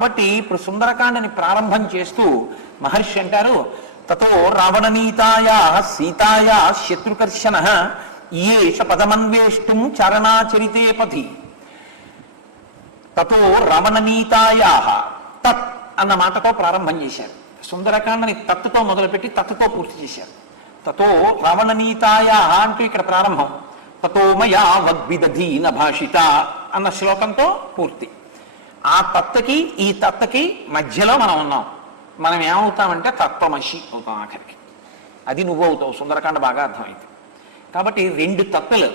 కాబట్టి ఇప్పుడు సుందరకాండని ప్రారంభం చేస్తూ మహర్షి అంటారు, తతో రావణనీతాయా సీతాయా శత్రుకర్షణ ఈయేష పదమన్వేష్టం చరణాచరితే పథి. తతో రావణనీతాయా, తత్ అన్న మాటతో ప్రారంభం చేశారు. సుందరకాండని తత్తుతో మొదలుపెట్టి తత్తుతో పూర్తి చేశారు. తతో రావణనీతాయా అంటూ ఇక్కడ ప్రారంభం, తతో మయా వద్విదధీన భాషిత అన్న శ్లోకంతో పూర్తి. ఆ తత్తకి ఈ తత్తకి మధ్యలో మనం ఉన్నాం. మనం ఏమవుతామంటే తత్వమసి అవుతాం ఆఖరికి. అది నువ్వు అవుతావు. సుందరకాండ బాగా అర్థమైంది. కాబట్టి రెండు తత్తులు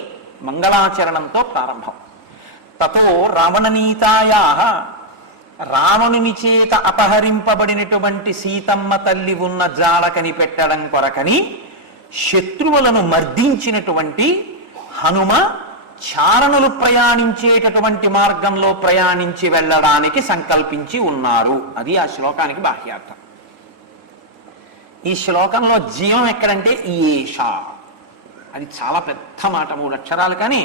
మంగళాచరణంతో ప్రారంభం. తతో రావణనీతాయా, రావణుని చేత అపహరింపబడినటువంటి సీతమ్మ తల్లి ఉన్న జాడ కనిపెట్టడం కొరకని శత్రువులను మర్దించినటువంటి హనుమ చారణులు ప్రయాణించేటటువంటి మార్గంలో ప్రయాణించి వెళ్ళడానికి సంకల్పించి ఉన్నారు. అది ఆ శ్లోకానికి బాహ్యార్థం. ఈ శ్లోకంలో జీవం ఎక్కడంటే ఈయేష, అది చాలా పెద్ద మాట, 3 అక్షరాలు. కానీ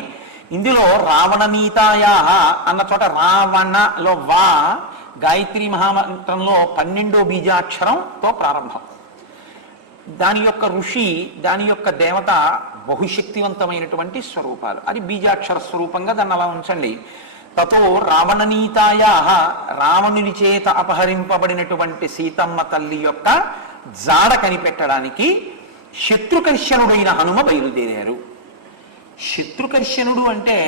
ఇందులో రావణనీతాయా అన్న చోట రావణలో వా గాయత్రి మహామంత్రంలో 12వ బీజాక్షరంతో ప్రారంభం. దాని యొక్క ఋషి, దాని యొక్క దేవత బహుశక్తివంతమైనటువంటి స్వరూపాలు. అది బీజాక్షర స్వరూపంగా దాన్ని అలా ఉంచండి. తతో రావణనీతాయా, రావణుని చేత అపహరింపబడినటువంటి సీతమ్మ తల్లి యొక్క జాడ కనిపెట్టడానికి శత్రుకర్షణుడైన హనుమ బయలుదేరారు. శత్రుకర్షణుడు అంటే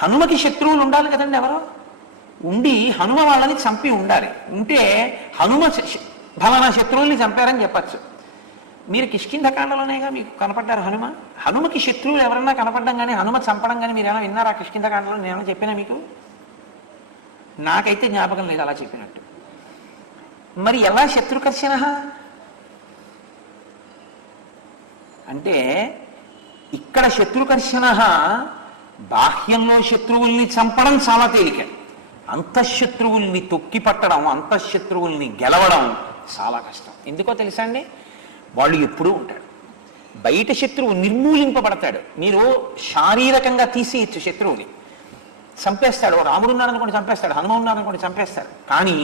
హనుమకి శత్రువులు ఉండాలి కదండి. ఎవరో ఉండి హనుమ వాళ్ళని చంపి ఉండాలి. ఉంటే హనుమ భవన శత్రువుల్ని చంపారని చెప్పచ్చు. మీరు కిష్కింధకాండలోనేగా మీకు కనపడ్డారు హనుమ. హనుమకి శత్రువులు ఎవరన్నా కనపడ్డం కానీ హనుమ చంపడం కానీ మీరు ఎలా విన్నారా? కిష్కింధకాండలో నేను చెప్పినా మీకు? నాకైతే జ్ఞాపకం లేదు అలా చెప్పినట్టు. మరి ఎలా శత్రుకర్షణ అంటే, ఇక్కడ శత్రుకర్షణ బాహ్యంలో శత్రువుల్ని చంపడం చాలా తేలిక. అంతఃశత్రువుల్ని తొక్కి పట్టడం, అంతఃశత్రువుల్ని గెలవడం చాలా కష్టం. ఎందుకో తెలుసా అండి? వాళ్ళు ఎప్పుడూ ఉంటాడు. బయట శత్రువు నిర్మూలింపబడతాడు. మీరు శారీరకంగా తీసేయచ్చు, శత్రువుని చంపేస్తాడు. రాముడు ఉన్నాడనుకోండి చంపేస్తాడు, హనుమ ఉన్నాడనుకోండి చంపేస్తాడు. కానీ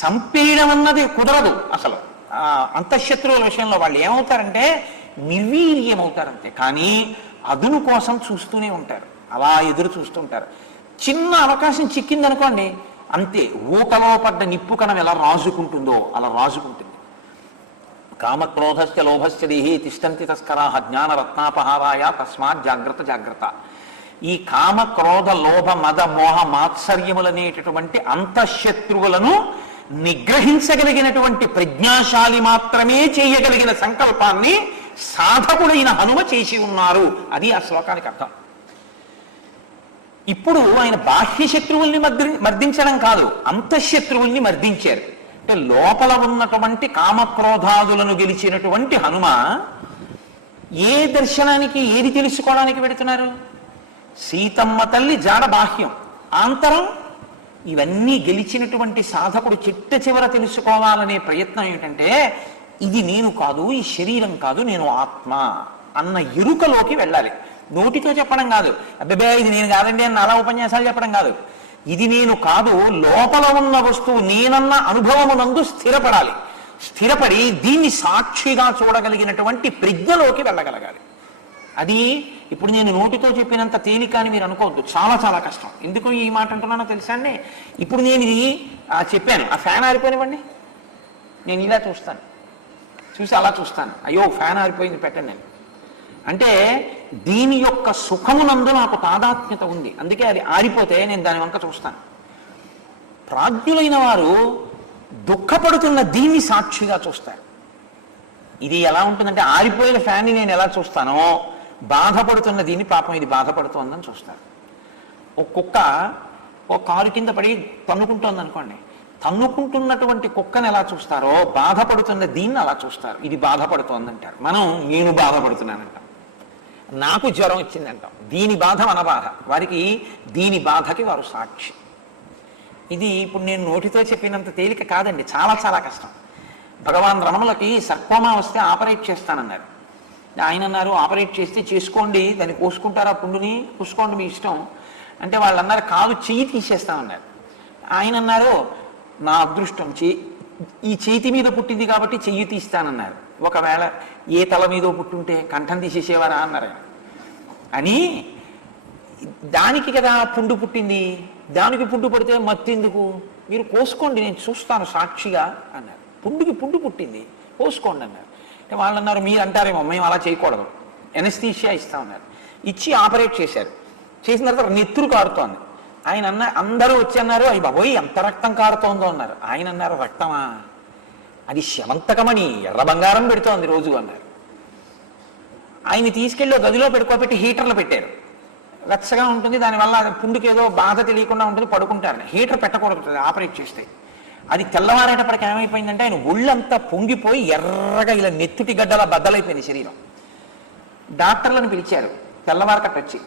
చంపేయడం అన్నది కుదరదు అసలు. అంతఃశత్రువుల విషయంలో వాళ్ళు ఏమవుతారంటే నిర్వీర్యమవుతారంతే. కానీ అదును కోసం చూస్తూనే ఉంటారు, అలా ఎదురు చూస్తుంటారు. చిన్న అవకాశం చిక్కిందనుకోండి అంతే, ఊకలో పడ్డ నిప్పు కణం ఎలా రాజుకుంటుందో అలా రాజుకుంటుంది. కామక్రోధస్య లోభస్య దేహి తిష్టంతి తస్కరాః జ్ఞానరత్నాపహారాయ తస్మాత్ జాగ్రత్త జాగ్రత్త. ఈ కామ క్రోధ లోభ మద మోహ మాత్సర్యములనేటటువంటి అంతఃశత్రువులను నిగ్రహించగలిగినటువంటి ప్రజ్ఞాశాలి మాత్రమే చేయగలిగిన సంకల్పాన్ని సాధకుడైన హనుమ చేసి ఉన్నారు. అది ఆ శ్లోకానికి అర్థం. ఇప్పుడు ఆయన బాహ్య శత్రువుల్ని మర్దించడం కాదు, అంతఃశత్రువుల్ని మర్దించారు. అంటే లోపల ఉన్నటువంటి కామక్రోధాదులను గెలిచినటువంటి హనుమ ఏ దర్శనానికి, ఏది తెలుసుకోవడానికి పెడుతున్నారు? సీతమ్మ తల్లి జాడ బాహ్యం, ఆంతరం ఇవన్నీ గెలిచినటువంటి సాధకుడు చిట్ట చివర తెలుసుకోవాలనే ప్రయత్నం ఏమిటంటే, ఇది నేను కాదు, ఈ శరీరం కాదు, నేను ఆత్మ అన్న ఎరుకలోకి వెళ్ళాలి. నోటితో చెప్పడం కాదు, అబ్బే ఇది నేను కాదండి అని అలా ఉపన్యాసాలు చెప్పడం కాదు. ఇది నేను కాదు, లోపల ఉన్న వస్తువు నేనన్న అనుభవమునందు స్థిరపడాలి. స్థిరపడి దీన్ని సాక్షిగా చూడగలిగినటువంటి ప్రజ్ఞలోకి వెళ్ళగలగాలి. అది ఇప్పుడు నేను నోటితో చెప్పినంత తేలిక అని మీరు అనుకోవద్దు, చాలా చాలా కష్టం. ఎందుకు ఈ మాట అంటున్నానో తెలుసా అండి? ఇప్పుడు నేను ఇది చెప్పాను, ఆ ఫ్యాన్ ఆరిపోనివ్వండి, నేను ఇలా చూస్తాను, చూసి అలా చూస్తాను, అయ్యో ఫ్యాన్ ఆరిపోయింది పెట్టండి నేను అంటే, దీని యొక్క సుఖమునందు నాకు తాదాత్మ్యత ఉంది, అందుకే అది ఆరిపోతే నేను దాని వంక చూస్తాను. ప్రాజ్ఞులైన వారు దుఃఖపడుతున్న దీన్ని సాక్షిగా చూస్తారు. ఇది ఎలా ఉంటుందంటే, ఆరిపోయిన ఫ్యాన్ని నేను ఎలా చూస్తానో బాధపడుతున్న దీన్ని, పాపం ఇది బాధపడుతోందని చూస్తారు. ఒక కుక్క ఒక కారు కింద పడి తన్నుకుంటోంది అనుకోండి, తన్నుకుంటున్నటువంటి కుక్కను ఎలా చూస్తారో బాధపడుతున్న దీన్ని అలా చూస్తారు. ఇది బాధపడుతోందంటారు, మనం నేను బాధపడుతున్నానంటాం. నాకు జ్వరం వచ్చిందంటాం, దీని బాధ మన బాధ. వారికి దీని బాధకి వారు సాక్షి. ఇది ఇప్పుడు నేను నోటితో చెప్పినంత తేలిక కాదండి, చాలా చాలా కష్టం. భగవాన్ రమణులకి సర్కోమా వస్తే ఆపరేట్ చేస్తానన్నారు. ఆయన అన్నారు, ఆపరేట్ చేస్తే చేసుకోండి, దాన్ని కోసుకుంటారా పుండుని, కోసుకోండి మీ ఇష్టం అంటే, వాళ్ళు అన్నారు కాదు చెయ్యి తీసేస్తామన్నారు. ఆయన అన్నారు, నా అదృష్టం ఈ చేతి మీద పుట్టింది కాబట్టి చెయ్యి తీస్తానన్నారు. ఒకవేళ ఏ తల మీదో పుట్టుంటే కంఠం తీసేసేవారా అన్నారు ఆయన. అని దానికి కదా పుండు పుట్టింది, దానికి పుండు పడితే మత్తెందుకు, మీరు కోసుకోండి నేను చూస్తాను సాక్షిగా అన్నారు. పుండుకి పుండు పుట్టింది, కోసుకోండి అన్నారు. అంటే వాళ్ళు అన్నారు, మీరు అంటారేమో మేము అలా చేయకూడదు, ఎనస్థీషియా ఇస్తామన్నారు. ఇచ్చి ఆపరేట్ చేశారు. చేసిన తర్వాత నెత్తురు కారుతోంది. ఆయన అందరూ వచ్చి అన్నారు, అయ్యి బాబోయ్ ఎంత రక్తం కారుతోందో అన్నారు. ఆయన అన్నారు, రక్తమా, అది శమంతకమని ఎర్ర బంగారం పెడుతోంది రోజు అన్నారు. ఆయన్ని తీసుకెళ్ళి గదిలో పెట్టుకోబెట్టి హీటర్లు పెట్టారు. వెచ్చగా ఉంటుంది, దానివల్ల పుండుకి ఏదో బాధ తెలియకుండా ఉంటుంది, పడుకుంటారు. హీటర్ పెట్టకూడదు ఆపరేట్ చేస్తే. అది తెల్లవారేటప్పటికి ఏమైపోయిందంటే ఆయన ఒళ్ళంతా పొంగిపోయి ఎర్రగా ఇలా నెత్తుటి గడ్డలా బద్దలైపోయింది శరీరం. డాక్టర్లను పిలిచారు తెల్లవారకట్ట వచ్చి.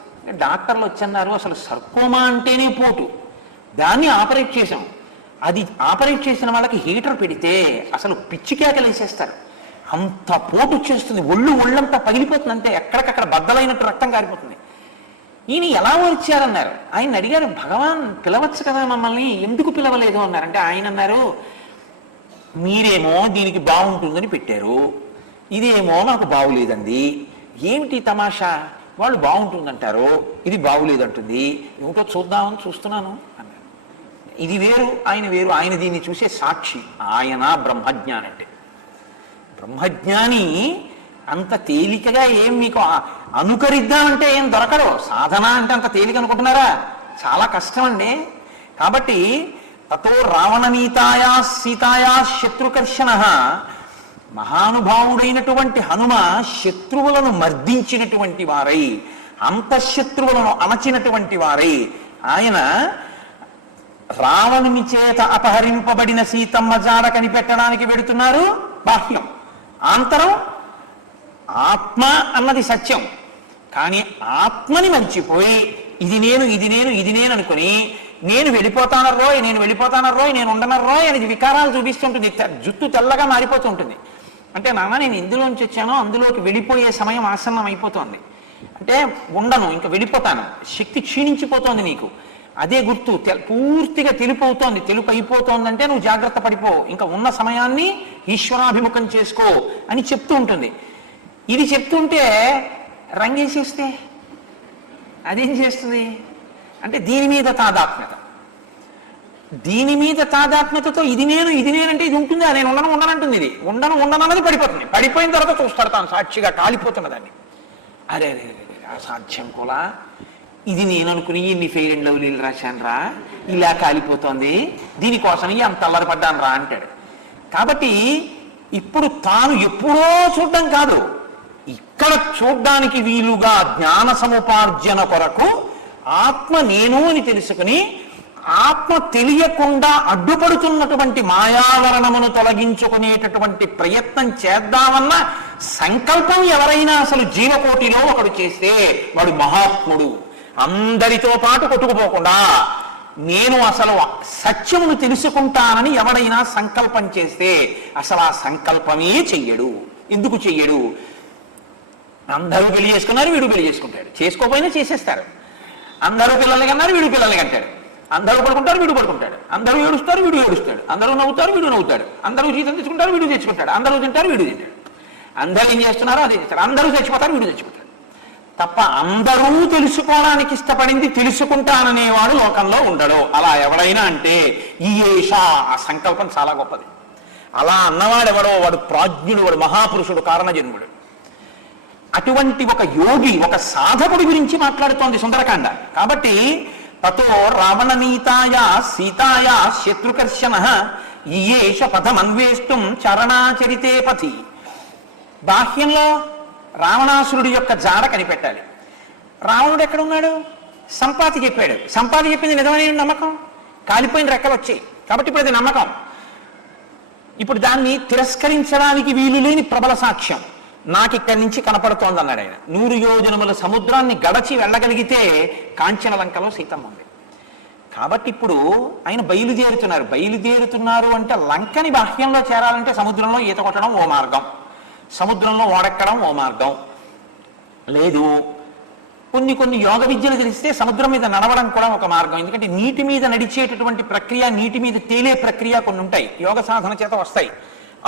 డాక్టర్లు వచ్చన్నారు, అసలు సర్కోమా అంటేనే పోటు, దాన్ని ఆపరేట్ చేసాం. అది ఆపరేట్ చేసిన వాళ్ళకి హీటర్ పెడితే అసలు పిచ్చి కేకలు వేసేస్తారు, అంత పోటు వచ్చేస్తుంది, ఒళ్ళంతా పగిలిపోతుంది, అంతే ఎక్కడికక్కడ బద్దలైనట్టు రక్తం కారిపోతుంది. ఈయన ఎలా వచ్చారన్నారు. ఆయన అడిగారు, భగవాన్ పిలవచ్చు కదా మమ్మల్ని, ఎందుకు పిలవలేదు అన్నారు. అంటే ఆయన అన్నారు, మీరేమో దీనికి బాగుంటుందని పెట్టారు, ఇదేమో నాకు బాగులేదండి, ఏమిటి తమాషా, వాళ్ళు బాగుంటుందంటారు, ఇది బాగులేదంటుంది, ఏమిటో చూద్దామని చూస్తున్నాను అన్నారు. ఇది వేరు ఆయన వేరు, ఆయన దీన్ని చూసే సాక్షి. ఆయన బ్రహ్మజ్ఞాని. అంటే బ్రహ్మజ్ఞాని అంత తేలికగా ఏం మీకు అనుకరిద్దామంటే ఏం దొరకరు. సాధన అంటే అంత తేలిక అనుకుంటున్నారా, చాలా కష్టం అండి. కాబట్టి తతో రావణనీతాయా సీతాయా శత్రుకర్షణ, మహానుభావుడైనటువంటి హనుమ శత్రువులను మర్దించినటువంటి వారై, అంతఃశత్రువులను అణచినటువంటి వారై, ఆయన రావణుని చేత అపహరింపబడిన సీతమ్మ జాడ కనిపెట్టడానికి వెడుతున్నారు. బాహ్యం, ఆంతరం ఆత్మ అన్నది సత్యం. కానీ ఆత్మని మర్చిపోయి ఇది నేను ఇది నేను ఇది నేను అనుకుని నేను వెళ్ళిపోతానర్రోయ్ నేను వెళ్ళిపోతానర్రోయ్ నేను ఉండనర్రోయ్ అనేది వికారాలు చూపిస్తుంటుంది. జుట్టు తెల్లగా మారిపోతుంటుంది. అంటే నాన్న నేను ఇందులోంచి వచ్చానో అందులోకి వెళ్ళిపోయే సమయం ఆసన్నం అయిపోతుంది, అంటే ఉండను, ఇంకా వెళ్ళిపోతాను, శక్తి క్షీణించిపోతోంది నీకు, అదే గుర్తు. పూర్తిగా తెలుపు అవుతోంది, తెలుపు అయిపోతోందంటే నువ్వు జాగ్రత్త పడిపో, ఇంకా ఉన్న సమయాన్ని ఈశ్వరాభిముఖం చేసుకో అని చెప్తూ ఉంటుంది. ఇది చెప్తుంటే రంగేసేస్తే అదేం చేస్తుంది అంటే దీని మీద తాదాత్మ్యత, దీని మీద తాదాత్మ్యతతో ఇది నేనంటే ఇది ఉంటుందా, నేను ఉండనంటుంది. ఇది ఉండనన్నది పడిపోతుంది. పడిపోయిన తర్వాత చూస్తాడు తాను సాక్షిగా కాలిపోతున్న దాన్ని. అరే అరే అసాధ్యం కూడా, ఇది నేను అనుకుని ఇన్ని ఫెయిర్ అండ్ లవ్లీలు రాశాను రా, ఇలా కాలిపోతోంది, దీనికోసం అంత అల్లరిపడ్డాను రా అంటాడు. కాబట్టి ఇప్పుడు తాను ఎప్పుడో చూడడం కాదు, ఇక్కడ చూడ్డానికి వీలుగా జ్ఞాన సముపార్జన కొరకు ఆత్మ నేను అని తెలుసుకుని ఆత్మ తెలియకుండా అడ్డుపడుతున్నటువంటి మాయావరణమును తొలగించుకునేటటువంటి ప్రయత్నం చేద్దామన్న సంకల్పం ఎవరైనా అసలు జీవకోటిలో ఒకడు చేస్తే వాడు మహాత్ముడు. అందరితో పాటు కొట్టుకుపోకుండా నేను అసలు సత్యమును తెలుసుకుంటానని ఎవడైనా సంకల్పం చేస్తే అసలు ఆ సంకల్పమే చెయ్యడు. ఎందుకు చెయ్యడు? అందరూ పెళ్లి చేసుకున్నారు, వీడు పెళ్లి చేసుకుంటాడు, చేసుకోపోయినా చేసేస్తారు. అందరూ పిల్లల్ని కన్నారు, వీడు పిల్లల్ని కంటాడు. అందరూ పడుకుంటారు, వీడు పడుకుంటాడు. అందరూ ఏడుస్తారు, వీడు ఏడుస్తాడు. అందరూ నవ్వుతారు, వీడు నవ్వుతాడు. అందరూ జీతం తెచ్చుకుంటారు, వీడు తెచ్చుకుంటాడు. అందరూ తింటారు, వీడు తింటాడు. అందరూ ఏం చేస్తున్నారో అదే చేస్తారు. అందరూ చచ్చిపోతారు, వీడు చచ్చిపోతాడు. తప్ప అందరూ తెలుసుకోవడానికి ఇష్టపడింది తెలుసుకుంటాననేవాడు లోకంలో ఉండడు. అలా ఎవడైనా అంటే ఈ ఆ సంకల్పం చాలా గొప్పది. అలా అన్నవాడెవడో వాడు ప్రాజ్ఞుడు, వాడు మహాపురుషుడు, కారణజన్ముడు. అటువంటి ఒక యోగి, ఒక సాధకుడి గురించి మాట్లాడుతోంది సుందరకాండ. కాబట్టి తతో రావణనీతాయా సీతాయా శత్రుకర్షణ ఈయేష పథమన్వేష్టం చరణాచరితే పథి. బాహ్యంలో రావణాసురుడి యొక్క జాడ కనిపెట్టాలి. రావణుడు ఎక్కడున్నాడు? సంపాతి చెప్పాడు. సంపాతి చెప్పింది నిజమైన నమ్మకం, కాలిపోయిన రెక్కలు వచ్చాయి కాబట్టి ఇప్పుడు అది నమ్మకం. ఇప్పుడు దాన్ని తిరస్కరించడానికి వీలు లేని ప్రబల సాక్ష్యం నాకు ఇక్కడి నుంచి కనపడుతోంది అన్నాడు ఆయన. 100 యోజనముల సముద్రాన్ని గడచి వెళ్ళగలిగితే కాంచన లంకలో సీతమ్మ ఉంది. కాబట్టి ఇప్పుడు ఆయన బయలుదేరుతున్నారు అంటే లంకని బాహ్యంలో చేరాలంటే సముద్రంలో ఈత కొట్టడం ఓ మార్గం, సముద్రంలో ఓడెక్కడం ఓ మార్గం. లేదు కొన్ని కొన్ని యోగ విద్యలు తెలిస్తే సముద్రం మీద నడవడం కూడా ఒక మార్గం. ఎందుకంటే నీటి మీద నడిచేటటువంటి ప్రక్రియ, నీటి మీద తేలే ప్రక్రియ కొన్ని ఉంటాయి, యోగ సాధన చేత వస్తాయి,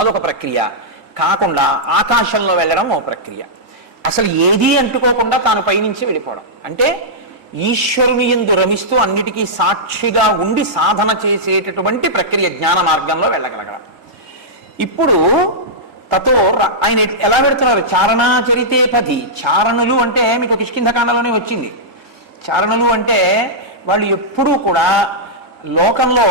అదొక ప్రక్రియ. కాకుండా ఆకాశంలో వెళ్ళడం ఓ ప్రక్రియ. అసలు ఏదీ అంటుకోకుండా తాను పైనుంచి వెళ్ళిపోవడం అంటే ఈశ్వరుని యందు రమిస్తూ అన్నిటికీ సాక్షిగా ఉండి సాధన చేసేటటువంటి ప్రక్రియ, జ్ఞాన మార్గంలో వెళ్ళగలగడం. ఇప్పుడు తతో ఆయన ఎలా పెడుతున్నారు? చారణాచరితే పది. చారణులు అంటే మీకు కిష్కింధకాండలోనే వచ్చింది. చారణులు అంటే వాళ్ళు ఎప్పుడూ కూడా లోకంలో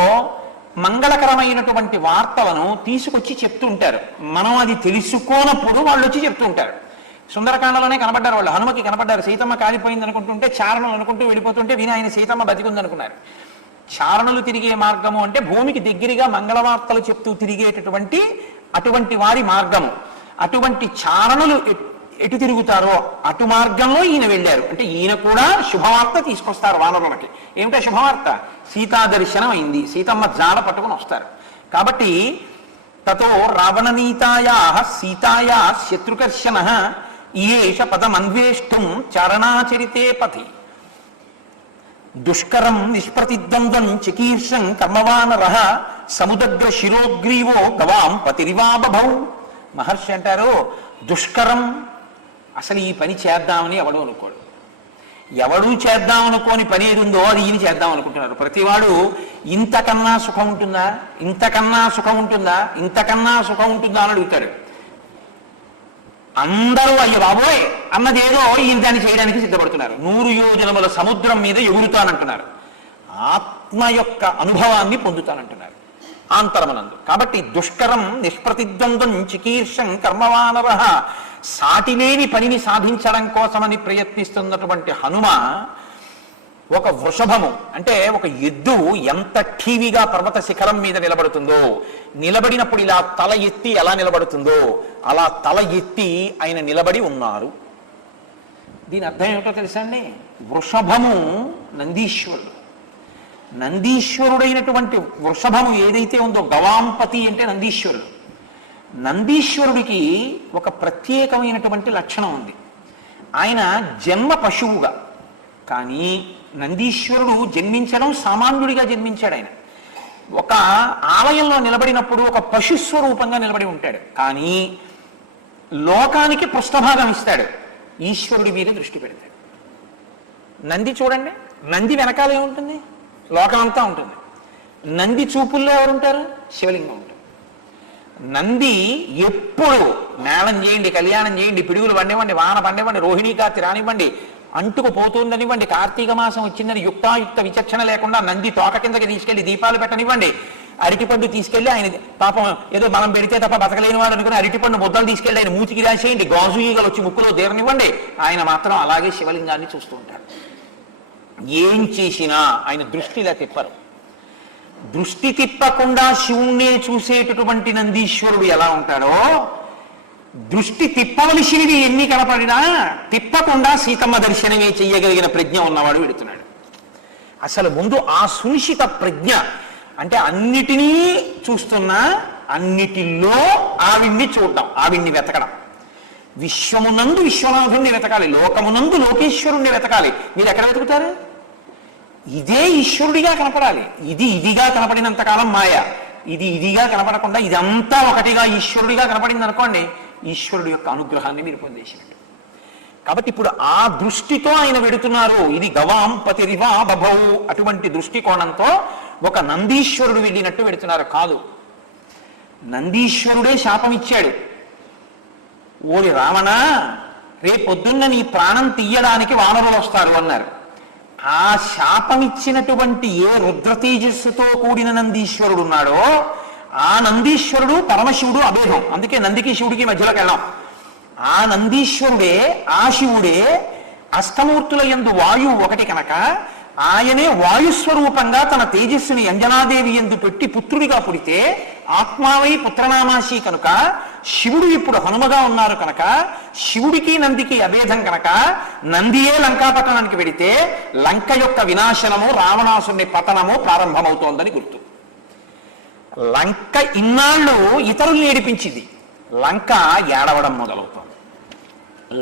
మంగళకరమైనటువంటి వార్తలను తీసుకొచ్చి చెప్తూ ఉంటారు. మనం అది తెలుసుకోనప్పుడు వాళ్ళు వచ్చి చెప్తూ ఉంటారు. సుందరకాండలోనే కనబడ్డారు వాళ్ళు, హనుమకి కనబడ్డారు. సీతమ్మ కాలిపోయింది అనుకుంటుంటే చారణులు అనుకుంటూ వెళ్ళిపోతుంటే విని ఆయన సీతమ్మ బతికుంది అనుకున్నారు. చారణులు తిరిగే మార్గము అంటే భూమికి దగ్గరగా మంగళవార్తలు చెప్తూ తిరిగేటటువంటి అటువంటి వారి మార్గము. అటువంటి చారణులు ఎటు తిరుగుతారో అటు మార్గంలో ఈయన వెళ్ళారు. అంటే ఈయన కూడా శుభవార్త తీసుకొస్తారు వానరులకి. ఏమిటో శుభవార్త? సీతా దర్శనం అయింది, సీతమ్మ జాడ పట్టుకుని వస్తారు. కాబట్టి తతో రావణనీతాయా సీతాయా శత్రుకర్షణ ఈయేష పదమన్వేష్టం చారణాచరితే పథి దుష్కరం నిష్ప్రతిద్వంద్వం చికీర్షం కర్మవానరః సముద్ర శిరోగ్రీవో గవాం పతిరివా బభౌ. మహర్షి అంటారు, దుష్కరం, అసలు ఈ పని చేద్దామని ఎవడు అనుకోడు. ఎవడూ చేద్దామనుకోని పని ఏది ఉందో అది ఈయన చేద్దాం అనుకుంటున్నారు. ప్రతివాడు ఇంతకన్నా సుఖం ఉంటుందా, ఇంతకన్నా సుఖం ఉంటుందా, ఇంతకన్నా సుఖం ఉంటుందా అని అడుగుతాడు. అందరూ అయ్య బాబోయ్ అన్నదేదో ఈయన దాన్ని చేయడానికి సిద్ధపడుతున్నారు. 100 యోజనముల సముద్రం మీద ఎగురుతానంటున్నారు. ఆత్మ యొక్క అనుభవాన్ని పొందుతానంటున్నారు ఆంతరమనందు. కాబట్టి దుష్కరం నిష్ప్రతిద్వంద్వం చికీర్షం కర్మవానరః, సాటిలేని పనిని సాధించడం కోసమని ప్రయత్నిస్తున్నటువంటి హనుమ ఒక వృషభము అంటే ఒక ఎద్దు ఎంత ఠీవిగా పర్వత శిఖరం మీద నిలబడుతుందో, నిలబడినప్పుడు ఇలా తల ఎత్తి ఎలా నిలబడుతుందో అలా తల ఎత్తి ఆయన నిలబడి ఉన్నారు. దీని అర్థం ఏమిటో తెలుసా అండి? వృషభము నందీశ్వరుడు. నందీశ్వరుడైనటువంటి వృషభము ఏదైతే ఉందో, గవాంపతి అంటే నందీశ్వరుడు. నందీశ్వరుడికి ఒక ప్రత్యేకమైనటువంటి లక్షణం ఉంది. ఆయన జన్మ పశువుగా, కానీ నందీశ్వరుడు జన్మించడం సామాన్యుడిగా జన్మించాడు. ఆయన ఒక ఆలయంలో నిలబడినప్పుడు ఒక పశుస్వరూపంగా నిలబడి ఉంటాడు, కానీ లోకానికి పృష్ఠభాగం ఇస్తాడు, ఈశ్వరుడి మీద దృష్టి పెడతాడు. నంది చూడండి, నంది వెనకాల ఏముంటుంది? లోకమంతా ఉంటుంది. నంది చూపుల్లో ఎవరుంటారు? శివలింగం ఉంటుంది. నంది ఎప్పుడు మేళం చేయండి, కళ్యాణం చేయండి, పిడుగులు పండివ్వండి, వాన పండివ్వండి, రోహిణీ కార్తీ రానివ్వండి, అంటుకు పోతుందనివ్వండి, కార్తీక మాసం వచ్చిందని యుక్తాయుక్త విచక్షణ లేకుండా నంది తోక కిందకి తీసుకెళ్లి దీపాలు పెట్టనివ్వండి, అరటిపండు తీసుకెళ్లి ఆయన పాపం ఏదో మనం పెడితే తప్ప బతకలేని వాడు అనుకుని అరటిపండు ముద్దలు తీసుకెళ్లి ఆయన మూతికి రాసేయండి, గాజు ఈగలు వచ్చి ముక్కులో దేరనివ్వండి, ఆయన మాత్రం అలాగే శివలింగాన్ని చూస్తూ ఉంటాడు. ఏం చేసినా ఆయన దృష్టిలా తిప్పరు. దృష్టి తిప్పకుండా శివుణ్ణే చూసేటటువంటి నందీశ్వరుడు ఎలా ఉంటాడో, దృష్టి తిప్పవలసినవి ఎన్ని కనపడినా తిప్పకుండా సీతమ్మ దర్శనమే చెయ్యగలిగిన ప్రజ్ఞ ఉన్నవాడు వెడుతున్నాడు. అసలు ముందు ఆ సునిశ్చిత ప్రజ్ఞ అంటే అన్నిటినీ చూస్తున్నా అన్నిటిలో ఆవిడ్ని చూడడం, ఆవిడ్ని వెతకడం. విశ్వమునందు విశ్వనాథుణ్ణి వెతకాలి, లోకమునందు లోకేశ్వరుణ్ణి వెతకాలి. మీరు ఎక్కడ వెతుకుతారు? ఇదే ఈశ్వరుడిగా కనపడాలి. ఇది ఇదిగా కనపడినంతకాలం మాయ, ఇది ఇదిగా కనపడకుండా ఇదంతా ఒకటిగా ఈశ్వరుడిగా కనపడింది అనుకోండి, ఈశ్వరుడు యొక్క అనుగ్రహాన్ని మీరు పొందేసినట్టు. కాబట్టి ఇప్పుడు ఆ దృష్టితో ఆయన వెడుతున్నారు. ఇది గవాం పతిరివా బభౌ, అటువంటి దృష్టికోణంతో ఒక నందీశ్వరుడు వెళ్ళినట్టు వెడుతున్నారు. కాదు, నందీశ్వరుడే శాపం ఇచ్చాడు. ఓరి రావణ, రేపొద్దున్న నీ ప్రాణం తీయడానికి వానరులు వస్తారు అన్నారు. ఆ శాపమిచ్చినటువంటి ఏ రుద్రతేజస్సుతో కూడిన నందీశ్వరుడు ఉన్నాడో ఆ నందీశ్వరుడు పరమశివుడు అభేదం. అందుకే నందికి శివుడికి మధ్యలోకి వెళ్ళాం. ఆ నందీశ్వరుడే, ఆ శివుడే అష్టమూర్తుల యందు వాయువు ఒకటి కనుక ఆయనే వాయుస్వరూపంగా తన తేజస్సుని అంజనాదేవి యందు పెట్టి పుత్రుడిగా పుడితే ఆత్మావై పుత్రనామాసి కనుక శివుడు ఇప్పుడు హనుమగా ఉన్నారు కనుక శివుడికి నందికి అభేదం కనుక నందియే లంకాపట్టణానికి వెడితే లంక యొక్క వినాశనము, రావణాసుని పతనము ప్రారంభమవుతోందని గుర్తు. లంక ఇన్నాళ్ళు ఇతరుల్ని ఏడిపించింది, లంక ఏడవడం మొదలవుతోంది.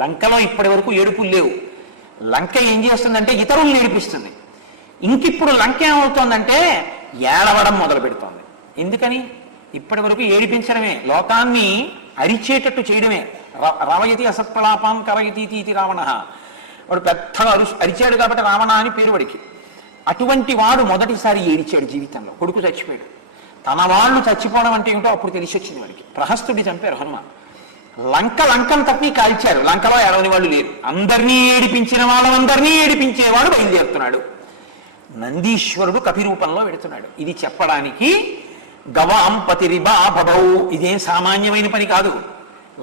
లంకలో ఇప్పటి వరకు ఏడుపులు లేవు. లంక ఏం చేస్తుందంటే ఇతరుల్ని ఏడిపిస్తుంది. ఇంకిప్పుడు లంక ఏమవుతోందంటే ఏడవడం మొదలు పెడుతోంది. ఎందుకని? ఇప్పటి వరకు ఏడిపించడమే, లోకాన్ని అరిచేటట్టు చేయడమే. రావయతి అసత్ప్రలాపం కరయతీతి రావణ, వాడు పెద్దగా అరిచాడు కాబట్టి రావణ అని పేరు వాడికి. అటువంటి వాడు మొదటిసారి ఏడిచాడు జీవితంలో. కొడుకు చచ్చిపోయాడు. తన వాళ్ళు చచ్చిపోవడం అంటే ఏమిటో అప్పుడు తెలిసి వచ్చింది వాడికి. ప్రహస్తుడి చంపారు హనుమ. లంకను తప్పి కాల్చారు. లంకలో ఏడవని వాళ్ళు లేరు. అందరినీ ఏడిపించిన వాళ్ళందరినీ ఏడిపించేవాడు బయలుదేరుతున్నాడు. నందీశ్వరుడు కపిరూపంలో వెడుతున్నాడు. ఇది చెప్పడానికి గవాంపతిరిబా భవౌ, ఇదేం సామాన్యమైన పని కాదు.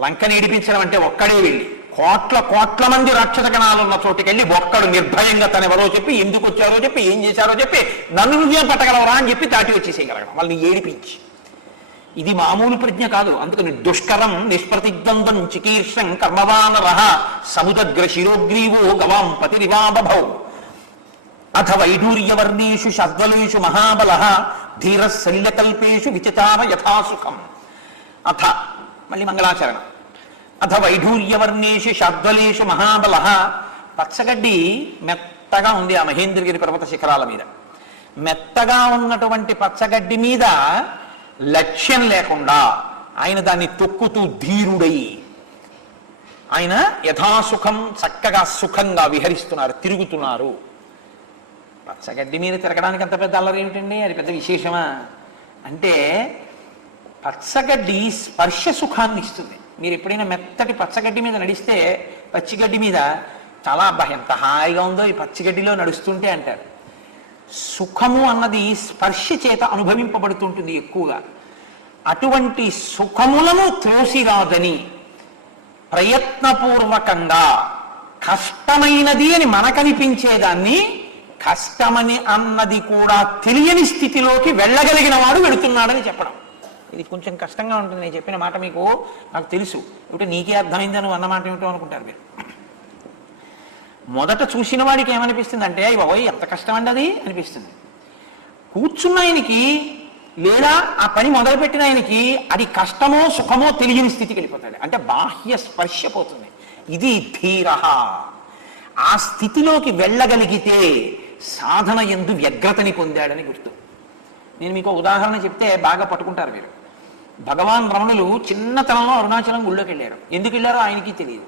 లంకని ఏడిపించడం అంటే ఒక్కడే వెళ్ళి కోట్ల మంది రాక్షస గణాలు ఉన్న చోటుకెళ్ళి ఒక్కడు నిర్భయంగా తనెవరో చెప్పి, ఎందుకు వచ్చారో చెప్పి, ఏం చేశారో చెప్పి, నన్ను నువ్వేం పట్టగలవరా అని చెప్పి దాటి వచ్చేసేయగలగడం, వాళ్ళని ఏడిపించి. ఇది మామూలు ప్రజ్ఞ కాదు. అందుకని దుష్కరం నిష్ప్రతిద్వంద్వం చికీర్షం కర్మవానరః సముదగ్ర శిరోగ్రీవో గవాంపతిరివా బభౌ అథ వైఢూర్యవర్ణేషు శద్వలేషు మహాబలః ధీర శల్యకల్పేషు విచచార యథాసుఖం. అథ మళ్ళీ మంగళాచరణం. అథ వైఢూర్యవర్ణేషు శద్వలేషు మహాబలః, పచ్చగడ్డి మెత్తగా ఉంది ఆ మహేంద్రగిరి పర్వత శిఖరాల మీద. మెత్తగా ఉన్నటువంటి పచ్చగడ్డి మీద లక్ష్యం లేకుండా ఆయన దాన్ని తొక్కుతూ ధీరుడై ఆయన యథాసుఖం చక్కగా సుఖంగా విహరిస్తున్నారు, తిరుగుతున్నారు. పచ్చగడ్డి మీద తిరగడానికి అంత పెద్ద అల్లరి ఏమిటండి? అది పెద్ద విశేషమా అంటే, పచ్చగడ్డి స్పర్శ సుఖాన్ని ఇస్తుంది. మీరు ఎప్పుడైనా మెత్తటి పచ్చగడ్డి మీద నడిస్తే, పచ్చిగడ్డి మీద చాలా ఎంత హాయిగా ఉందో ఈ పచ్చిగడ్డిలో నడుస్తుంటే అంటారు. సుఖము అన్నది స్పర్శ చేత అనుభవింపబడుతుంటుంది ఎక్కువగా. అటువంటి సుఖములను త్రోసిరాదని ప్రయత్నపూర్వకంగా కష్టమైనది అని మనకనిపించేదాన్ని కష్టమని అన్నది కూడా తెలియని స్థితిలోకి వెళ్ళగలిగిన వాడు వెళుతున్నాడని చెప్పడం. ఇది కొంచెం కష్టంగా ఉంటుంది. నేను చెప్పిన మాట మీకు నాకు తెలుసు, ఏమిటో నీకే అర్థమైందని నువ్వు అన్నమాట ఏమిటో అనుకుంటారు మీరు. మొదట చూసిన వాడికి ఏమనిపిస్తుంది అంటే, బాబోయ్ ఎంత కష్టం అండి అది అనిపిస్తుంది. కూర్చున్న ఆయనకి లేదా ఆ పని మొదలుపెట్టిన ఆయనకి అది కష్టమో సుఖమో తెలియని స్థితికి వెళ్ళిపోతాడు. అంటే బాహ్య స్పర్శ పోతుంది. ఇది ధీర. ఆ స్థితిలోకి వెళ్ళగలిగితే సాధన యందు వ్యగ్రతని పొందాడని గుర్తు. నేను మీకు ఉదాహరణ చెప్తే బాగా పట్టుకుంటారు మీరు. భగవాన్ రమణులు చిన్నతనంలో అరుణాచలం గుళ్ళోకి వెళ్ళారు. ఎందుకు వెళ్ళారో ఆయనకి తెలియదు.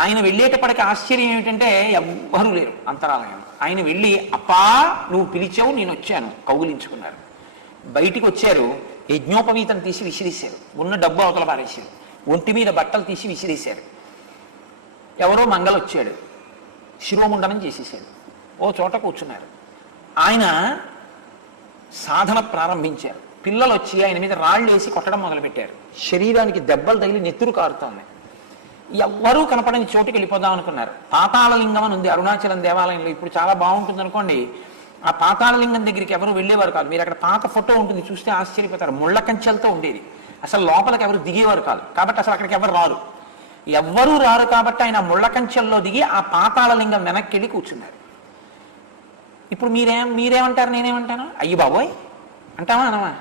ఆయన వెళ్ళేటప్పటికి ఆశ్చర్యం ఏమిటంటే ఎవ్వరూ లేరు అంతరాలయం. ఆయన వెళ్ళి, అప్పా నువ్వు పిలిచావు నేను వచ్చాను, కౌగులించుకున్నారు. బయటికి వచ్చారు, యజ్ఞోపవీతం తీసి విసిరేశారు, ఉన్న డబ్బు అవతల పారేశారు, ఒంటి మీద బట్టలు తీసి విసిరేశారు. ఎవరో మంగళొచ్చాడు, శిరోముండనం చేసేసాడు, ఓ చోట కూర్చున్నారు. ఆయన సాధన ప్రారంభించారు. పిల్లలు వచ్చి ఆయన మీద రాళ్ళు వేసి కొట్టడం మొదలుపెట్టారు. శరీరానికి దెబ్బలు తగిలి నెత్తురు కారుతోంది. ఎవ్వరూ కనపడని చోటుకి వెళ్ళిపోదాం అనుకున్నారు. పాతాళలింగం అని ఉంది అరుణాచలం దేవాలయంలో. ఇప్పుడు చాలా బాగుంటుంది అనుకోండి. ఆ పాతాళలింగం దగ్గరికి ఎవరు వెళ్ళేవారు కాదు. మీరు అక్కడ పాత ఫోటో ఉంటుంది, చూస్తే ఆశ్చర్యపోతారు. ముళ్ళ కంచెలతో ఉండేది. అసలు లోపలికి ఎవరు దిగేవారు కాదు. కాబట్టి అసలు అక్కడికి ఎవరు రారు. ఎవ్వరూ రారు కాబట్టి ఆయన ముళ్ళ కంచెల్లో దిగి ఆ పాతాళలింగం వెనక్కి వెళ్ళి కూర్చున్నారు. ఇప్పుడు మీరేమంటారు, నేనేమంటాను? అయ్యి బాబోయ్ అంటావా అనమా?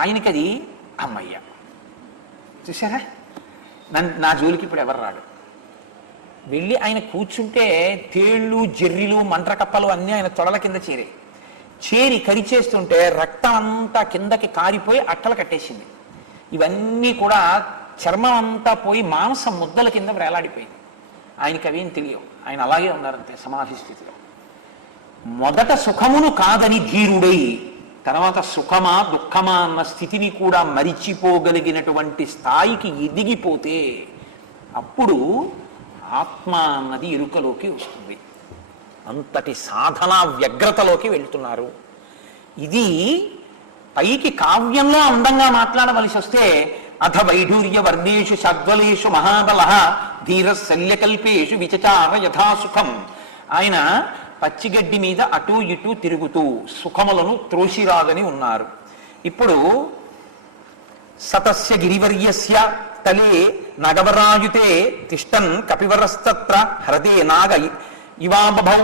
ఆయనకి అది అమ్మయ్య. చూసారా, నా జోలికి ఇప్పుడు ఎవరు రాడు. వెళ్ళి ఆయన కూర్చుంటే తేళ్ళు జర్రిలు మంట్రకప్పలు అన్నీ ఆయన తొడల కింద చేరి కరిచేస్తుంటే రక్తం అంతా కిందకి కారిపోయి అట్టలు కట్టేసింది. ఇవన్నీ కూడా చర్మం అంతా పోయి మాంసం ముద్దల కింద వేలాడిపోయింది. ఆయనకి అవేం తెలియవు. ఆయన అలాగే ఉన్నారంతే సమాధి స్థితిలో. మొదట సుఖమును కాదని ధీరుడై తర్వాత సుఖమా దుఃఖమా అన్న స్థితిని కూడా మరిచిపోగలిగినటువంటి స్థాయికి ఎదిగిపోతే అప్పుడు ఆత్మ అన్నది ఎరుకలోకి వస్తుంది. అంతటి సాధనా వ్యగ్రతలోకి వెళ్తున్నారు. ఇది పైకి కావ్యంలో అందంగా మాట్లాడవలసి వస్తే, అథ వైఢూర్య వర్ణేషు షద్వలేషు మహాబలః ధీర శల్యకల్పేషు విచచార యథాసుఖం. ఆయన పచ్చిగడ్డి మీద అటూ ఇటూ తిరుగుతూ సుఖములను త్రోసిరాదని ఉన్నారు. ఇప్పుడు సతస్య గిరివర్యస్య తలే నగవరాయుతే తిష్టన్ కపివరస్తత్ర హృదే నాగ ఇవాబభౌ.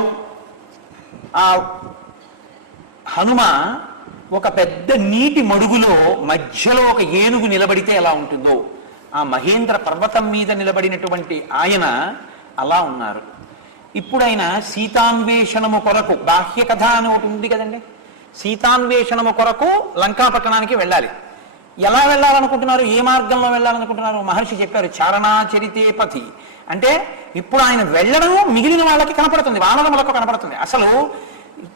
ఆ హనుమ ఒక పెద్ద నీటి మడుగులో మధ్యలో ఒక ఏనుగు నిలబడితే ఎలా ఉంటుందో, ఆ మహేంద్ర పర్వతం మీద నిలబడినటువంటి ఆయన అలా ఉన్నారు. ఇప్పుడు ఆయన సీతాన్వేషణము కొరకు, బాహ్య కథ అని ఒకటి ఉంది కదండి, సీతాన్వేషణము కొరకు లంకాపట్టణానికి వెళ్ళాలి. ఎలా వెళ్ళాలనుకుంటున్నారు, ఏ మార్గంలో వెళ్ళాలనుకుంటున్నారు? మహర్షి చెప్పారు చారణాచరితే పథి. అంటే ఇప్పుడు ఆయన వెళ్ళడం మిగిలిన వాళ్ళకి కనపడుతుంది, వానరములకు కనపడుతుంది. అసలు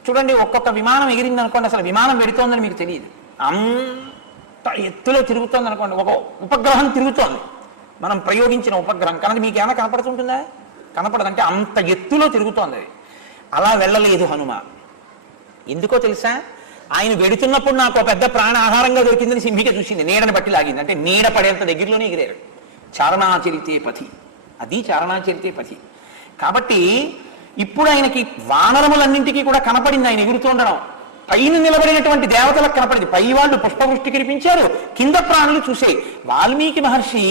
చూడండి, ఒక్కొక్క విమానం ఎగిరింది అనుకోండి, అసలు విమానం వెడుతోందని మీకు తెలియదు. అంత ఎత్తులో తిరుగుతోంది అనుకోండి, ఒక ఉపగ్రహం తిరుగుతోంది, మనం ప్రయోగించిన ఉపగ్రహం, కానీ మీకు ఏమైనా కనపడుతుంటుందా? కనపడదు. అంటే అంత ఎత్తులో తిరుగుతోంది అది. అలా వెళ్ళలేదు హనుమ. ఎందుకో తెలుసా? ఆయన వెడుతున్నప్పుడు నాకు పెద్ద ప్రాణ ఆహారంగా దొరికిందని సింహిక చూసింది, నీడని బట్టి లాగింది. అంటే నీడ పడేంత దగ్గరలోనే ఎగిరారు. చారణాచరితే పథి, అది చారణాచరితే పథి. కాబట్టి ఇప్పుడు ఆయనకి వానరములన్నింటికీ కూడా కనపడింది ఆయన ఎగురుతుండడం. పైన నిలబడినటువంటి దేవతలకు కనపడింది, పై వాళ్ళు పుష్పవృష్టి కురిపించారు, కింద ప్రాణులు చూసే. వాల్మీకి మహర్షి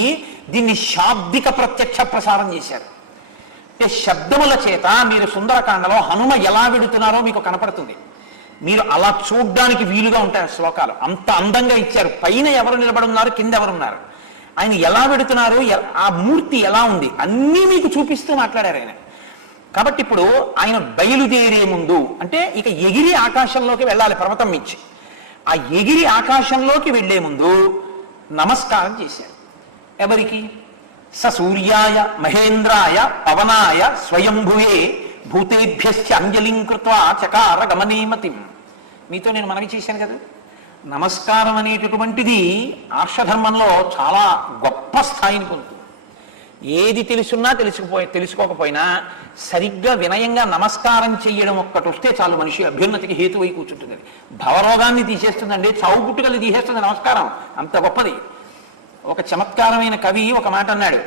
దీన్ని శాబ్దిక ప్రత్యక్ష ప్రసారం చేశారు. అంటే శబ్దముల చేత మీరు సుందరకాండలో హనుమ ఎలా వెడుతున్నారో మీకు కనపడుతుంది. మీరు అలా చూడ్డానికి వీలుగా ఉంటాయి శ్లోకాలు, అంత అందంగా ఇచ్చారు. పైన ఎవరు నిలబడున్నారు, కింద ఎవరున్నారు, ఆయన ఎలా వెడుతున్నారు, ఆ మూర్తి ఎలా ఉంది, అన్నీ మీకు చూపిస్తూ మాట్లాడారు ఆయన. కాబట్టి ఇప్పుడు ఆయన బయలుదేరే ముందు, అంటే ఇక ఎగిరి ఆకాశంలోకి వెళ్ళాలి పర్వతం మించి, ఆ ఎగిరి ఆకాశంలోకి వెళ్లే ముందు నమస్కారం చేశారు. ఎవరికి? స సూర్యాయ మహేంద్రాయ పవనాయ స్వయంభువే భూతేభ్యశ్చ అంజలిం కృత్వా చకార గమనేమతిం. మీతో నేను మనవి చేశాను కదా, నమస్కారం అనేటటువంటిది ఆర్షధర్మంలో చాలా గొప్ప స్థాయిని పొందుతుంది. ఏది తెలుసున్నా తెలుసుకోకపోయినా సరిగ్గా వినయంగా నమస్కారం చెయ్యడం ఒక్కటి వస్తే చాలు, మనిషి అభ్యున్నతికి హేతువై కూర్చుంటుంది. భవరోగాన్ని తీసేస్తుందండి, చావు పుట్టుకల్ని తీసేస్తుంది నమస్కారం, అంత గొప్పది. ఒక చమత్కారమైన కవి ఒక మాట అన్నాడు,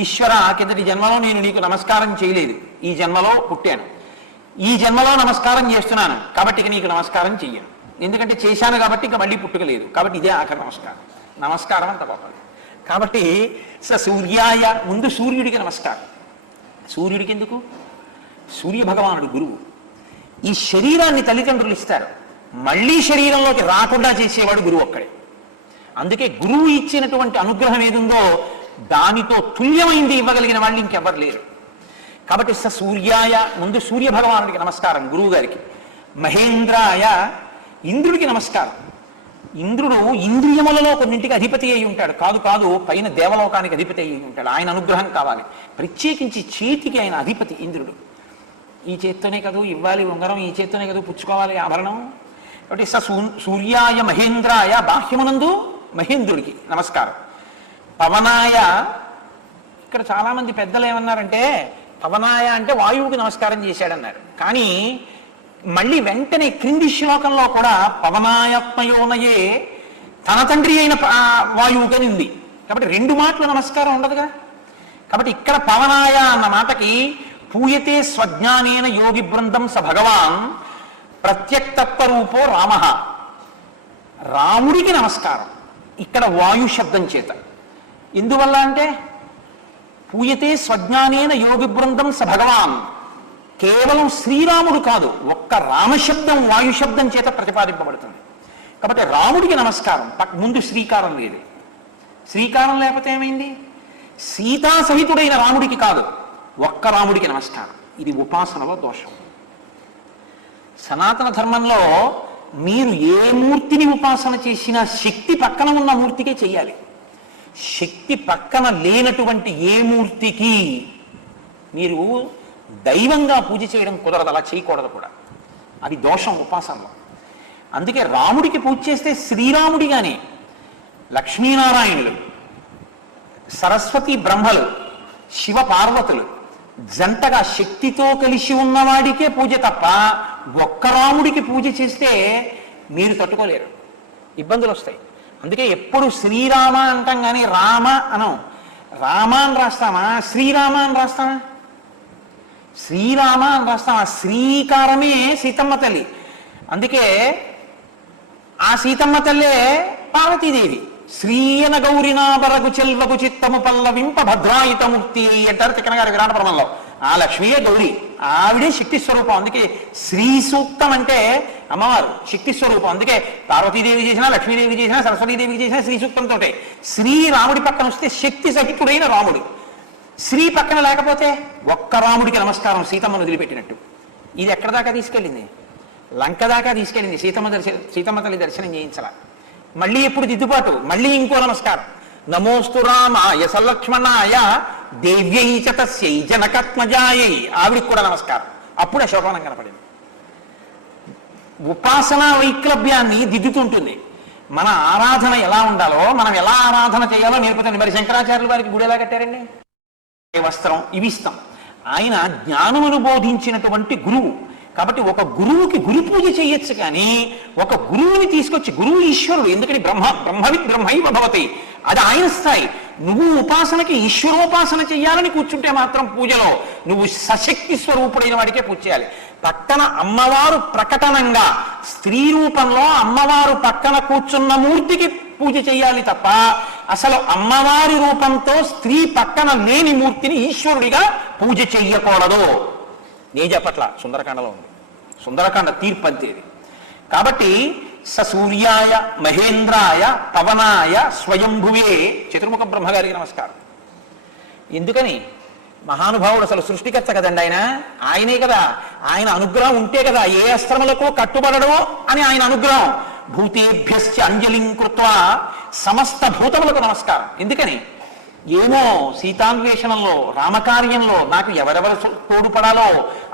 ఈశ్వర కిందటి జన్మలో నేను నీకు నమస్కారం చేయలేదు, ఈ జన్మలో పుట్టాను, ఈ జన్మలో నమస్కారం చేస్తున్నాను, కాబట్టి ఇక నీకు నమస్కారం చెయ్యను, ఎందుకంటే చేశాను కాబట్టి ఇక మళ్ళీ పుట్టుకలేదు, కాబట్టి ఇదే ఆఖరి నమస్కారం. నమస్కారం అంత గొప్పది. కాబట్టి స సూర్యాయ, ముందు సూర్యుడికి నమస్కారం. సూర్యుడికి ఎందుకు? సూర్య భగవానుడు గురువు. ఈ శరీరాన్ని తల్లిదండ్రులు ఇస్తారు, మళ్ళీ శరీరంలోకి రాకుండా చేసేవాడు గురువు ఒక్కడే. అందుకే గురువు ఇచ్చినటువంటి అనుగ్రహం ఏదుందో దానితో తుల్యమైంది ఇవ్వగలిగిన వాళ్ళు ఇంకెవ్వరు లేరు. కాబట్టి స సూర్యాయ, ముందు సూర్య భగవానుడికి నమస్కారం గురువు గారికి. మహేంద్రాయ, ఇంద్రుడికి నమస్కారం. ఇంద్రుడు ఇంద్రియములలో కొన్నింటికి అధిపతి అయి ఉంటాడు, కాదు పైన దేవలోకానికి అధిపతి అయి ఉంటాడు, ఆయన అనుగ్రహం కావాలి. ప్రత్యేకించి చేతికి ఆయన అధిపతి ఇంద్రుడు. ఈ చేత్తోనే కదా ఇవ్వాలి ఉంగరం, ఈ చేత్తోనే కదా పుచ్చుకోవాలి ఆభరణం. కాబట్టి స సూర్యాయ మహేంద్రాయ, బాహ్యమునందు మహేంద్రుడికి నమస్కారం. పవనాయ, ఇక్కడ చాలా మంది పెద్దలు ఏమన్నారంటే పవనాయ అంటే వాయువుకి నమస్కారం చేశాడన్నారు, కానీ మళ్ళీ వెంటనే క్రింది శ్లోకంలో కూడా పవనాయత్మయోనయే తన తండ్రి అయిన వాయువుగా ఉంది. కాబట్టి రెండు మాటలు నమస్కారం ఉండదుగా. కాబట్టి ఇక్కడ పవనాయ అన్న మాటకి పూయతే స్వజ్ఞానేన యోగి బృందం స భగవాన్ ప్రత్యక్తత్వరూపో రామ, రాముడికి నమస్కారం ఇక్కడ వాయు శబ్దం చేత. ఎందువల్ల అంటే పూయతే స్వజ్ఞానేన యోగి బృందం స భగవాన్, కేవలం శ్రీరాముడు కాదు, ఒక్క రామశబ్దం వాయు శబ్దం చేత ప్రతిపాదింపబడుతుంది. కాబట్టి రాముడికి నమస్కారం. ముందు శ్రీకారం లేదు, శ్రీకారం లేకపోతే ఏమైంది? సీతా సహితుడైన రాముడికి కాదు, ఒక్క రాముడికి నమస్కారం. ఇది ఉపాసనలో దోషం. సనాతన ధర్మంలో మీరు ఏ మూర్తిని ఉపాసన చేసినా శక్తి పక్కన ఉన్న మూర్తికే చెయ్యాలి. శక్తి పక్కన లేనటువంటి ఏ మూర్తికి మీరు దైవంగా పూజ చేయడం కుదరదు, అలా చేయకూడదు కూడా, అది దోషం ఉపాసనలో. అందుకే రాముడికి పూజ చేస్తే శ్రీరాముడిగానే లక్ష్మీనారాయణులు, సరస్వతి బ్రహ్మలు, శివ పార్వతులు జంటగా శక్తితో కలిసి ఉన్నవాడికే పూజ తప్ప ఒక్క రాముడికి పూజ చేస్తే మీరు తట్టుకోలేరు, ఇబ్బందులు వస్తాయి. అందుకే ఎప్పుడు శ్రీరామ అంటాం కానీ రామ అనం. రామ అని రాస్తామా, శ్రీరామ అని రాస్తామా? శ్రీరామ అని రాస్తామా? శ్రీకారమే సీతమ్మ తల్లి. అందుకే ఆ సీతమ్మ తల్లే పార్వతీదేవి. శ్రీయన గౌరినాబరగు చెల్వకు చిత్తము పల్లవింప భద్రాయుతముక్తి అంటారు తిక్కన గారు విరాట పర్వంలో. ఆ లక్ష్మీయే గౌరి, ఆవిడే శక్తి స్వరూపం. అందుకే శ్రీ సూక్తం అంటే అమ్మవారు శక్తి స్వరూపం. అందుకే పార్వతీదేవి చేసినా, లక్ష్మీదేవి చేసినా, సరస్వతీదేవికి చేసినా శ్రీ సూక్తంతో. శ్రీ రాముడి పక్కన వస్తే శక్తి సహితుడైన రాముడు. శ్రీ పక్కన లేకపోతే ఒక్క రాముడికి నమస్కారం సీతమ్మను వదిలిపెట్టినట్టు. ఇది ఎక్కడ దాకా తీసుకెళ్ళింది? లంక దాకా తీసుకెళ్ళింది. సీతమ్మ తల్లి దర్శనం చేయించాల. మళ్ళీ ఎప్పుడు దిద్దుబాటు, మళ్ళీ ఇంకో నమస్కారం. నమోస్తు రామాయ సలక్ష్మణాయ దేవ్యై చ తస్యై జనకాత్మజాయై, ఆవిడికి కూడా నమస్కారం. అప్పుడు అశోకవనం కనపడింది. ఉపాసనా వైక్లభ్యాన్ని దిద్దుతుంటుంది. మన ఆరాధన ఎలా ఉండాలో, మనం ఎలా ఆరాధన చేయాలో నేర్పుతుంది. మరి శంకరాచార్యుల వారికి గుడి ఎలా కట్టారండి? వస్త్రం ఇవి ఇస్తాం. ఆయన జ్ఞానమును బోధించినటువంటి గురువు కాబట్టి ఒక గురువుకి గురు పూజ చేయొచ్చు. కానీ ఒక గురువుని తీసుకొచ్చి, గురువు ఈశ్వరుడు, ఎందుకని బ్రహ్మవిద్ బ్రహ్మైవ భవతి, అది ఆయన స్థాయి. నువ్వు ఉపాసనకి ఈశ్వరోపాసన చెయ్యాలని కూర్చుంటే మాత్రం పూజలో నువ్వు సశక్తి స్వరూపుడైన వాడికే పూజ చేయాలి. పక్కన అమ్మవారు ప్రకటనంగా స్త్రీ రూపంలో అమ్మవారు పక్కన కూర్చున్న మూర్తికి పూజ చేయాలి తప్ప అసలు అమ్మవారి రూపంతో స్త్రీ పక్కన లేని మూర్తిని ఈశ్వరుడిగా పూజ చెయ్యకూడదు. నేను చెప్పట్ల, సుందరకాండలో ఉంది. సుందరకాండ తీర్పు అంతేది. కాబట్టి సూర్యాయ మహేంద్రాయ పవనాయ స్వయంభువే చతుర్ముఖ బ్రహ్మగారికి నమస్కారం. ఎందుకని? మహానుభావుడు, అసలు సృష్టికర్త కదండి ఆయన. ఆయనే కదా, ఆయన అనుగ్రహం ఉంటే కదా ఏ అస్త్రములకు కట్టుబడడో అని ఆయన అనుగ్రహం. భూతేభ్యశ్చ అంజలిం కృత్వా, సమస్త భూతములకు నమస్కారం. ఎందుకని? ఏమో సీతాన్వేషణంలో, రామకార్యంలో నాకు ఎవరెవరు తోడుపడాలో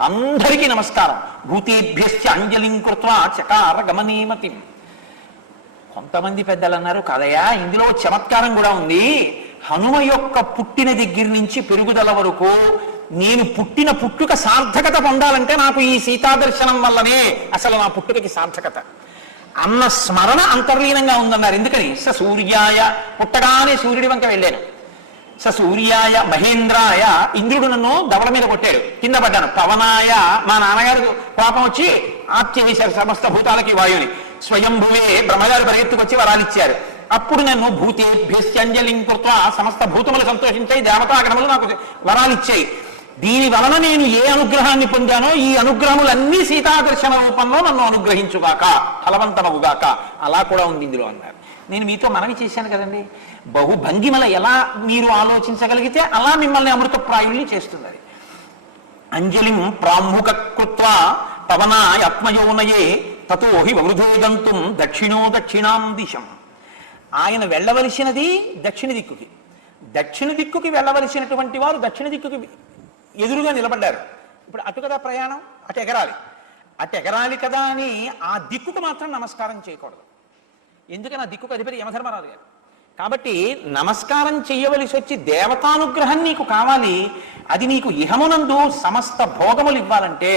అందరికీ నమస్కారం. భూతేభ్యశ్చ అంజలిం కృత్వా చకార గమనేమతి. కొంతమంది పెద్దలు అన్నారు, కదయా ఇందులో చమత్కారం కూడా ఉంది. హనుమ యొక్క పుట్టిన దగ్గర నుంచి పెరుగుదల వరకు నేను పుట్టిన పుట్టుక సార్థకత పొందాలంటే నాకు ఈ సీతాదర్శనం వల్లనే అసలు నా పుట్టుకకి సార్థకత అన్న స్మరణ అంతర్లీనంగా ఉందన్నారు. ఎందుకని? సూర్యాయ, పుట్టగానే సూర్యుడి వంక వెళ్ళాను. సూర్యాయ మహేంద్రాయ, ఇంద్రుడు నన్ను దవడ మీద కొట్టాడు, కింద పడ్డాను. పవనాయ, మా నాన్నగారు కోపం వచ్చి ఆప్తి వేశారు సమస్త భూతాలకి వాయుని. స్వయంభువే, బ్రహ్మగారు పరిగెత్తుకొచ్చి వరాలిచ్చారు. అప్పుడు నన్ను భూతేభ్యశ్చంజలిం కృత్వా, సమస్త భూతములు సంతోషించాయి, దేవతాగణములు నాకు వరాలిచ్చాయి. దీని వలన నేను ఏ అనుగ్రహాన్ని పొందానో ఈ అనుగ్రహములన్నీ సీతాదర్శన రూపంలో నన్ను అనుగ్రహించుగాక, ఫలవంతమగుగాక. అలా కూడా ఉంది ఇందులో అన్నారు. నేను మీతో మనవి చేశాను కదండి, బహుభంగిమల ఎలా మీరు ఆలోచించగలిగితే అలా మిమ్మల్ని అమృతప్రాయుల్ని చేస్తుంది. అంజలిం ప్రాముఖ కృత్వా పవనాయ ఆత్మయోనయే తతో హి వృధే గంతుం దక్షిణో దక్షిణాం దిశం. ఆయన వెళ్ళవలసినది దక్షిణ దిక్కుకి. దక్షిణ దిక్కుకి వెళ్ళవలసినటువంటి వారు దక్షిణ దిక్కుకి ఎదురుగా నిలబడ్డారు. ఇప్పుడు అటు కదా ప్రయాణం, అటు ఎగరాలి. అటు ఎగరాలి కదా అని ఆ దిక్కుకు మాత్రం నమస్కారం చేయకూడదు. ఎందుకని? ఆ దిక్కుకు అధిపతి యమధర్మరాజు గారు. కాబట్టి నమస్కారం చేయవలసి వచ్చి దేవతానుగ్రహం నీకు కావాలి. అది నీకు ఇహమునందు సమస్త భోగములు ఇవ్వాలంటే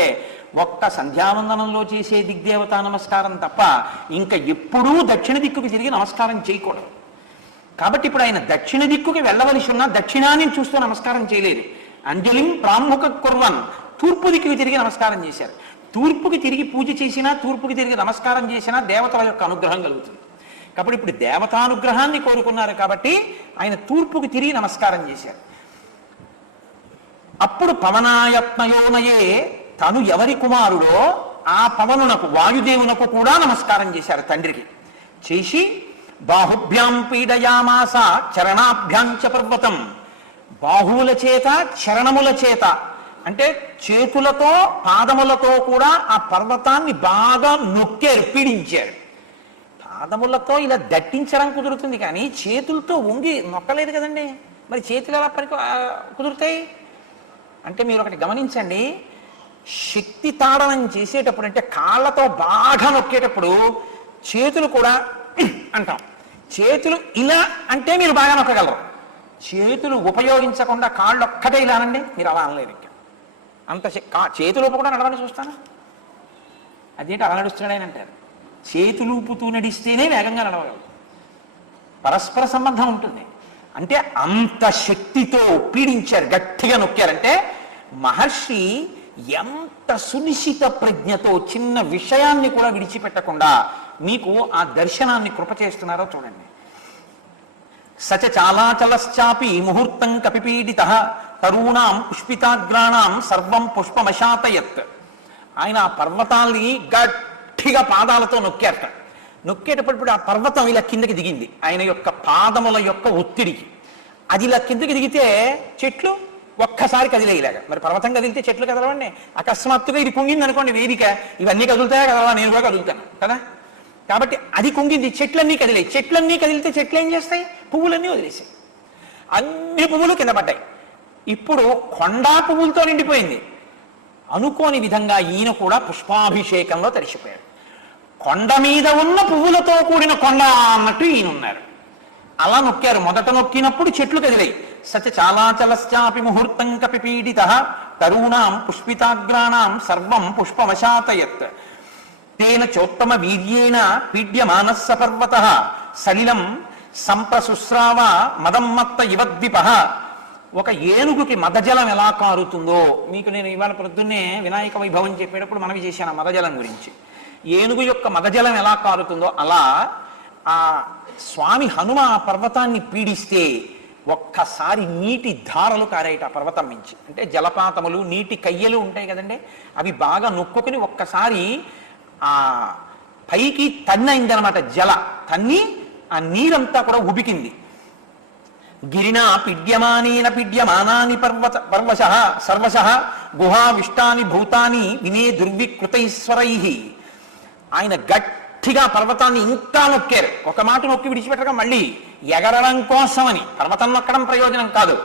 ఒక్క సంధ్యావందనంలో చేసే దిగ్దేవతా నమస్కారం తప్ప ఇంకా ఎప్పుడూ దక్షిణ దిక్కుకి తిరిగి నమస్కారం చేయకూడదు. కాబట్టి ఇప్పుడు ఆయన దక్షిణ దిక్కుకి వెళ్ళవలసి ఉన్న దక్షిణాన్ని చూస్తూ నమస్కారం చేయలేదు. అంజలిం ప్రాముఖ కుర్వన్, తూర్పు దిక్కుకి తిరిగి నమస్కారం చేశారు. తూర్పుకి తిరిగి పూజ చేసినా, తూర్పుకి తిరిగి నమస్కారం చేసినా దేవతల యొక్క అనుగ్రహం కలుగుతుంది. కాబట్టి ఇప్పుడు దేవతానుగ్రహాన్ని కోరుకున్నారు కాబట్టి ఆయన తూర్పుకి తిరిగి నమస్కారం చేశారు. అప్పుడు పవనాయత్మయోనయే, తను ఎవరి కుమారుడో ఆ పవనునకు, వాయుదేవునకు కూడా నమస్కారం చేశారు తండ్రికి. చేసి బాహుభ్యాం పీడయామాస చరణాభ్యాంచ పర్వతం, బాహువుల చేత చరణముల చేత అంటే చేతులతో పాదములతో కూడా ఆ పర్వతాన్ని బాగా నొక్కారు, పీడించారు. పాదములతో ఇలా దట్టించడం కుదురుతుంది కానీ చేతులతో వంగి నొక్కలేదు కదండి. మరి చేతులు ఎలా కుదురుతాయి అంటే మీరు ఒకటి గమనించండి. శక్తి తాడనం చేసేటప్పుడు అంటే కాళ్ళతో బాగా నొక్కేటప్పుడు చేతులు కూడా అంటాం. చేతులు ఇలా అంటే మీరు బాగా నొక్కగలరు. చేతులు ఉపయోగించకుండా కాళ్ళు ఒక్కటే ఇలా అనండి, మీరు అలా అనలేరు. ఇంకా అంత చేతులు ఊపకుండా నడవని చూస్తాను, అదేంటి అలా నడుస్తున్నాడని అంటారు. చేతులు ఊపుతూ నడిస్తేనే వేగంగా నడవగలరు. పరస్పర సంబంధం ఉంటుంది. అంటే అంత శక్తితో పీడించారు, గట్టిగా నొక్కారంటే మహర్షి ఎంత సునిశ్చిత ప్రజ్ఞతో చిన్న విషయాన్ని కూడా విడిచిపెట్టకుండా మీకు ఆ దర్శనాన్ని కృప చేస్తున్నారో చూడండి. సచ చాలాచలశ్చాపి ముహూర్తం కపిపీడిత తరుణాం పుష్పితాగ్రాణం సర్వం పుష్పమశాతయత్. ఆయన ఆ పర్వతాల్ని గట్టిగా పాదాలతో నొక్కారట. నొక్కేటప్పుడు ఆ పర్వతం ఇలా కిందకి దిగింది ఆయన యొక్క పాదముల యొక్క ఒత్తిడికి. అది ఇలా కిందకి దిగితే చెట్లు ఒక్కసారి కదిలేలాగా. మరి పర్వతం కదిలితే చెట్లు కదలవండి. అకస్మాత్తుగా ఇది కుంగింది అనుకోండి వేదిక, ఇవన్నీ కదులుతాయా కదలవా? నేను కూడా కదులుతాను కదా. కాబట్టి అది కుంగింది, చెట్లన్నీ కదిలాయి. చెట్లన్నీ కదిలితే చెట్లు ఏం చేస్తాయి? పువ్వులన్నీ వదిలేసాయి. అన్ని పువ్వులు కింద పడ్డాయి. ఇప్పుడు కొండా పువ్వులతో నిండిపోయింది. అనుకోని విధంగా ఈయన కూడా పుష్పాభిషేకంలో తడిసిపోయారు. కొండ మీద ఉన్న పువ్వులతో కూడిన కొండ అన్నట్టు ఈయన ఉన్నారు. అలా నొక్కారు. మొదట నొక్కినప్పుడు చెట్లు కదిలాయి. సచ చాలాచలశ్చాపి ముహూర్తం కపి పీడిత తరుణాం పుష్పితాగ్రాణం సర్వం పుష్పవశాతయత్ తేన చోత్తమ వీర్యేణ పీడ్యమానస్స పర్వతః సలిలం సంప్రశుశ్రావ మదమ్మత్త ఇవద్విప. ఒక ఏనుగుకి మదజలం ఎలా కారుతుందో, మీకు నేను ఇవాళ ప్రొద్దున్నే వినాయక వైభవం చెప్పేటప్పుడు మనవి చేశాను మదజలం గురించి. ఏనుగు యొక్క మదజలం ఎలా కారుతుందో అలా ఆ స్వామి హనుమ ఆ పర్వతాన్ని పీడిస్తే ఒక్కసారి నీటి ధారలు కారాయిట ఆ పర్వతం నుంచి. అంటే జలపాతములు, నీటి కయ్యలు ఉంటాయి కదండి, అవి బాగా నొక్కుని ఒక్కసారి ఆ పైకి తన్నైందనమాట. తన్ని ఆ నీరంతా కూడా ఉబికింది. గిరినా పిడ్యమానేన పిడ్యమానాని పర్వశ సర్వశ గుహావిష్టాని భూతాని వినే దుర్వికృతైశ్వరై. ఆయన గట్టిగా పర్వతాన్ని ఇంకా నొక్కారు. ఒక మాట నొక్కి విడిచిపెట్టగా మళ్ళీ ఎగరడం కోసమని. పర్వతం నొక్కడం ప్రయోజనం కాదు,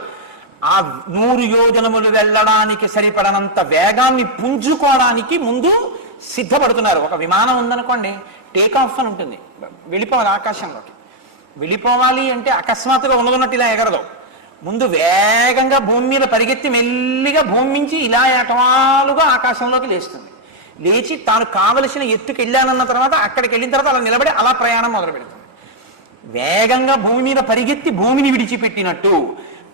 ఆ 100 యోజనములు వెళ్ళడానికి సరిపడనంత వేగాన్ని పుంజుకోవడానికి ముందు సిద్ధపడుతున్నారు. ఒక విమానం ఉందనుకోండి, టేక్ ఆఫ్ అని ఉంటుంది, వెళ్ళిపోవాలి ఆకాశంలోకి. వెళ్ళిపోవాలి అంటే అకస్మాత్తుగా ఉన్నదన్నట్టు ఇలా ఎగరదు. ముందు వేగంగా భూమి మీద పరిగెత్తి మెల్లిగా భూమి నుంచి ఇలా ఏటవాలుగా ఆకాశంలోకి లేస్తుంది. లేచి తాను కావలసిన ఎత్తుకి వెళ్ళానన్న తర్వాత అక్కడికి వెళ్ళిన తర్వాత అలా నిలబడి అలా ప్రయాణం మొదలు పెడుతుంది. వేగంగా భూమి మీద పరిగెత్తి భూమిని విడిచిపెట్టినట్టు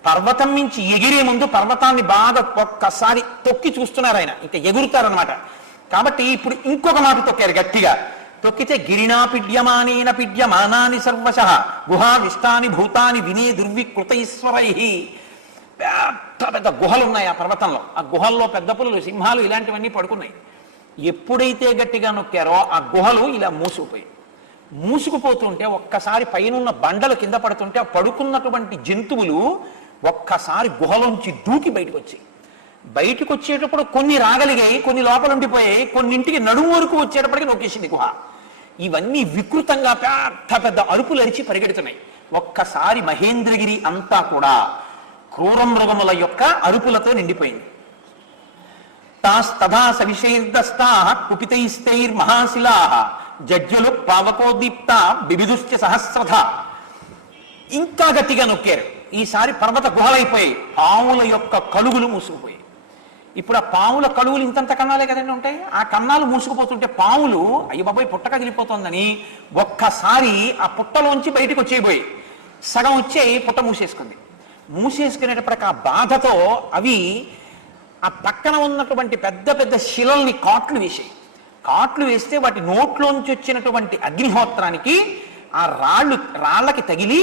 పర్వతం నుంచి ఎగిరే ముందు పర్వతాన్ని బాగా ఒక్కసారి తొక్కి చూస్తున్నారు ఆయన, ఇంకా ఎగురుతారనమాట. కాబట్టి ఇప్పుడు ఇంకొక మాట తొక్కారు గట్టిగా. తొక్కితే గిరినా పిడ్యమానేన పిడ్యమానాని సర్వశ గుహావిష్టాని భూతాని వినే దుర్వికృతైశ్వరై. పెద్ద పెద్ద గుహలు ఉన్నాయి ఆ పర్వతంలో. ఆ గుహల్లో పెద్ద పులులు, సింహాలు ఇలాంటివన్నీ పడుకున్నాయి. ఎప్పుడైతే గట్టిగా నొక్కారో ఆ గుహలు ఇలా మూసుకుపోతుంటే ఒక్కసారి పైనున్న బండలు కింద పడుతుంటే ఆ పడుకున్నటువంటి జంతువులు ఒక్కసారి గుహలోంచి దూకి బయటకు వచ్చేటప్పుడు కొన్ని రాగలిగాయి, కొన్ని లోపల ఉండిపోయాయి, కొన్నింటికి నడుము వరకు వచ్చేటప్పటికి నొక్కేసింది గుహ. ఇవన్నీ వికృతంగా పెద్ద పెద్ద అరుపులు అరిచి పరిగెడుతున్నాయి. ఒక్కసారి మహేంద్రగిరి అంతా కూడా క్రూర మృగముల యొక్క అరుపులతో నిండిపోయింది. తాస్తథా సవిషైర్దస్తా కుపితైస్తైర్మహాశిలా జడ్జలు పావకోదీప్త బిబిదుశ్చ సహస్రథ. ఇంకా గట్టిగా నొక్కారు. ఈసారి పర్వత గుహలైపోయాయి. పాముల యొక్క కలుగులు మూసుకుపోయాయి. ఇప్పుడు ఆ పాముల కలుగులు ఇంతంత కన్నాలే కదండి ఉంటాయి. ఆ కన్నాలు మూసుకుపోతుంటే పాములు అయ్య బాబోయ్ పుట్ట కదిలిపోతుందని ఒక్కసారి ఆ పుట్టలోంచి బయటకు వచ్చేయబోయి సగం వచ్చే పుట్ట మూసేసుకునేటప్పటికి ఆ బాధతో అవి ఆ పక్కన ఉన్నటువంటి పెద్ద పెద్ద శిలల్ని కాట్లు వేస్తే వాటి నోట్లోంచి వచ్చినటువంటి అగ్నిహోత్రానికి ఆ రాళ్ళకి తగిలి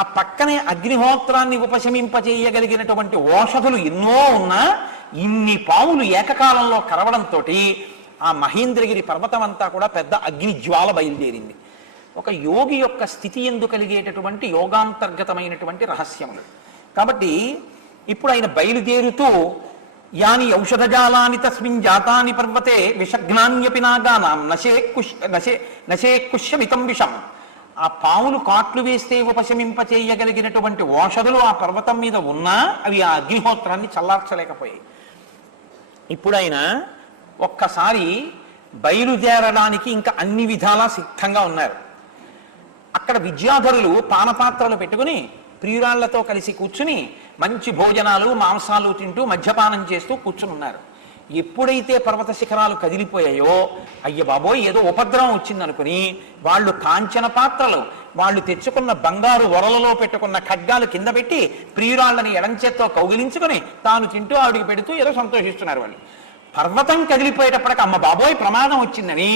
ఆ పక్కనే అగ్నిహోత్రాన్ని ఉపశమింపచేయగలిగినటువంటి ఓషధులు ఎన్నో ఉన్నా ఇన్ని పాములు ఏకకాలంలో కరవడంతో ఆ మహేంద్రగిరి పర్వతం అంతా కూడా పెద్ద అగ్ని జ్వాల బయలుదేరింది. ఒక యోగి యొక్క స్థితి ఎందు కలిగేటటువంటి యోగాంతర్గతమైనటువంటి రహస్యములు. కాబట్టి ఇప్పుడు ఆయన బయలుదేరుతూ యాని ఔషధజాలాని తస్మిన్ జాతాని పర్వతే విషఘ్నాన్యపి నాగానాం నశే కుష్యమితం విషం. ఆ పాములు కాట్లు వేస్తే ఉపశమింపచేయగలిగినటువంటి ఓషధులు ఆ పర్వతం మీద ఉన్నా అవి ఆ అగ్నిహోత్రాన్ని చల్లార్చలేకపోయాయి. ఇప్పుడు ఆయన ఒక్కసారి బయలుదేరడానికి ఇంకా అన్ని విధాలా సిద్ధంగా ఉన్నారు. అక్కడ విద్యాధరులు పానపాత్రలు పెట్టుకుని ప్రియురాళ్లతో కలిసి కూర్చుని మంచి భోజనాలు మాంసాలు తింటూ మద్యపానం చేస్తూ కూర్చుని ఉన్నారు. ఎప్పుడైతే పర్వత శిఖరాలు కదిలిపోయాయో అయ్య బాబోయ్ ఏదో ఉపద్రవం వచ్చిందనుకుని వాళ్ళు కాంచన పాత్రలు, వాళ్ళు తెచ్చుకున్న బంగారు వరలలో పెట్టుకున్న ఖడ్గాలు కింద పెట్టి ప్రియురాళ్ళని ఎడంచేత్తో కౌగిలించుకొని తాను తింటూ ఆవిడికి పెడుతూ ఏదో సంతోషిస్తున్నారు. వాళ్ళు పర్వతం కదిలిపోయేటప్పటికి అమ్మ బాబోయ్ ప్రమాదం వచ్చిందని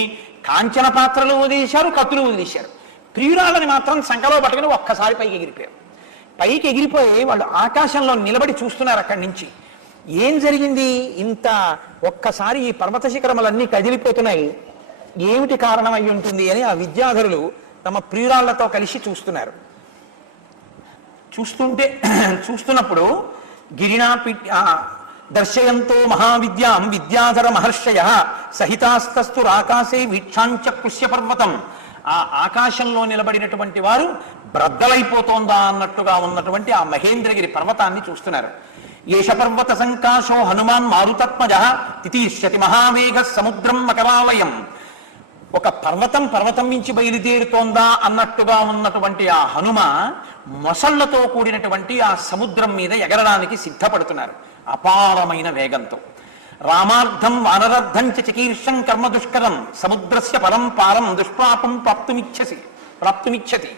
కాంచన పాత్రలు వదిలేశారు, కత్తులు వదిలేశారు. ప్రియురాళ్ళని మాత్రం సంకలో పట్టుకుని ఒక్కసారి పైకి ఎగిరిపోయి వాళ్ళు ఆకాశంలో నిలబడి చూస్తున్నారు. అక్కడి నుంచి ఏం జరిగింది, ఇంత ఒక్కసారి ఈ పర్వత శిఖరములన్నీ కదిలిపోతున్నాయి, ఏమిటి కారణం అయి ఉంటుంది అని ఆ విద్యాధరులు తమ ప్రియురాళ్లతో కలిసి చూస్తున్నారు. చూస్తున్నప్పుడు గిరినా దర్శయంతో మహావిద్యాం విద్యాధర మహర్షయ సహితాస్తస్తు ఆకాశే వీక్షాంచ కృష్య పర్వతం. ఆ ఆకాశంలో నిలబడినటువంటి వారు బ్రద్దలైపోతోందా అన్నట్టుగా ఉన్నటువంటి ఆ మహేంద్రగిరి పర్వతాన్ని చూస్తున్నారు. ఏష పర్వత సంకాశో హనుమాన్ మారుతత్మజ తితీష్యతి మహావేగ సముద్రం మకరాలయం. ఒక పర్వతం నుంచి బయలుదేరుతోందా అన్నట్టుగా ఉన్నటువంటి ఆ హనుమ మొసళ్లతో కూడినటువంటి ఆ సముద్రం మీద ఎగరడానికి సిద్ధపడుతున్నారు అపారమైన వేగంతో. రామార్థం వానరర్థం చకీర్షం కర్మ దుష్కరం సముద్రస్య పరం పారం దుష్ప్రాపం ప్రాప్తుమిచ్చతి.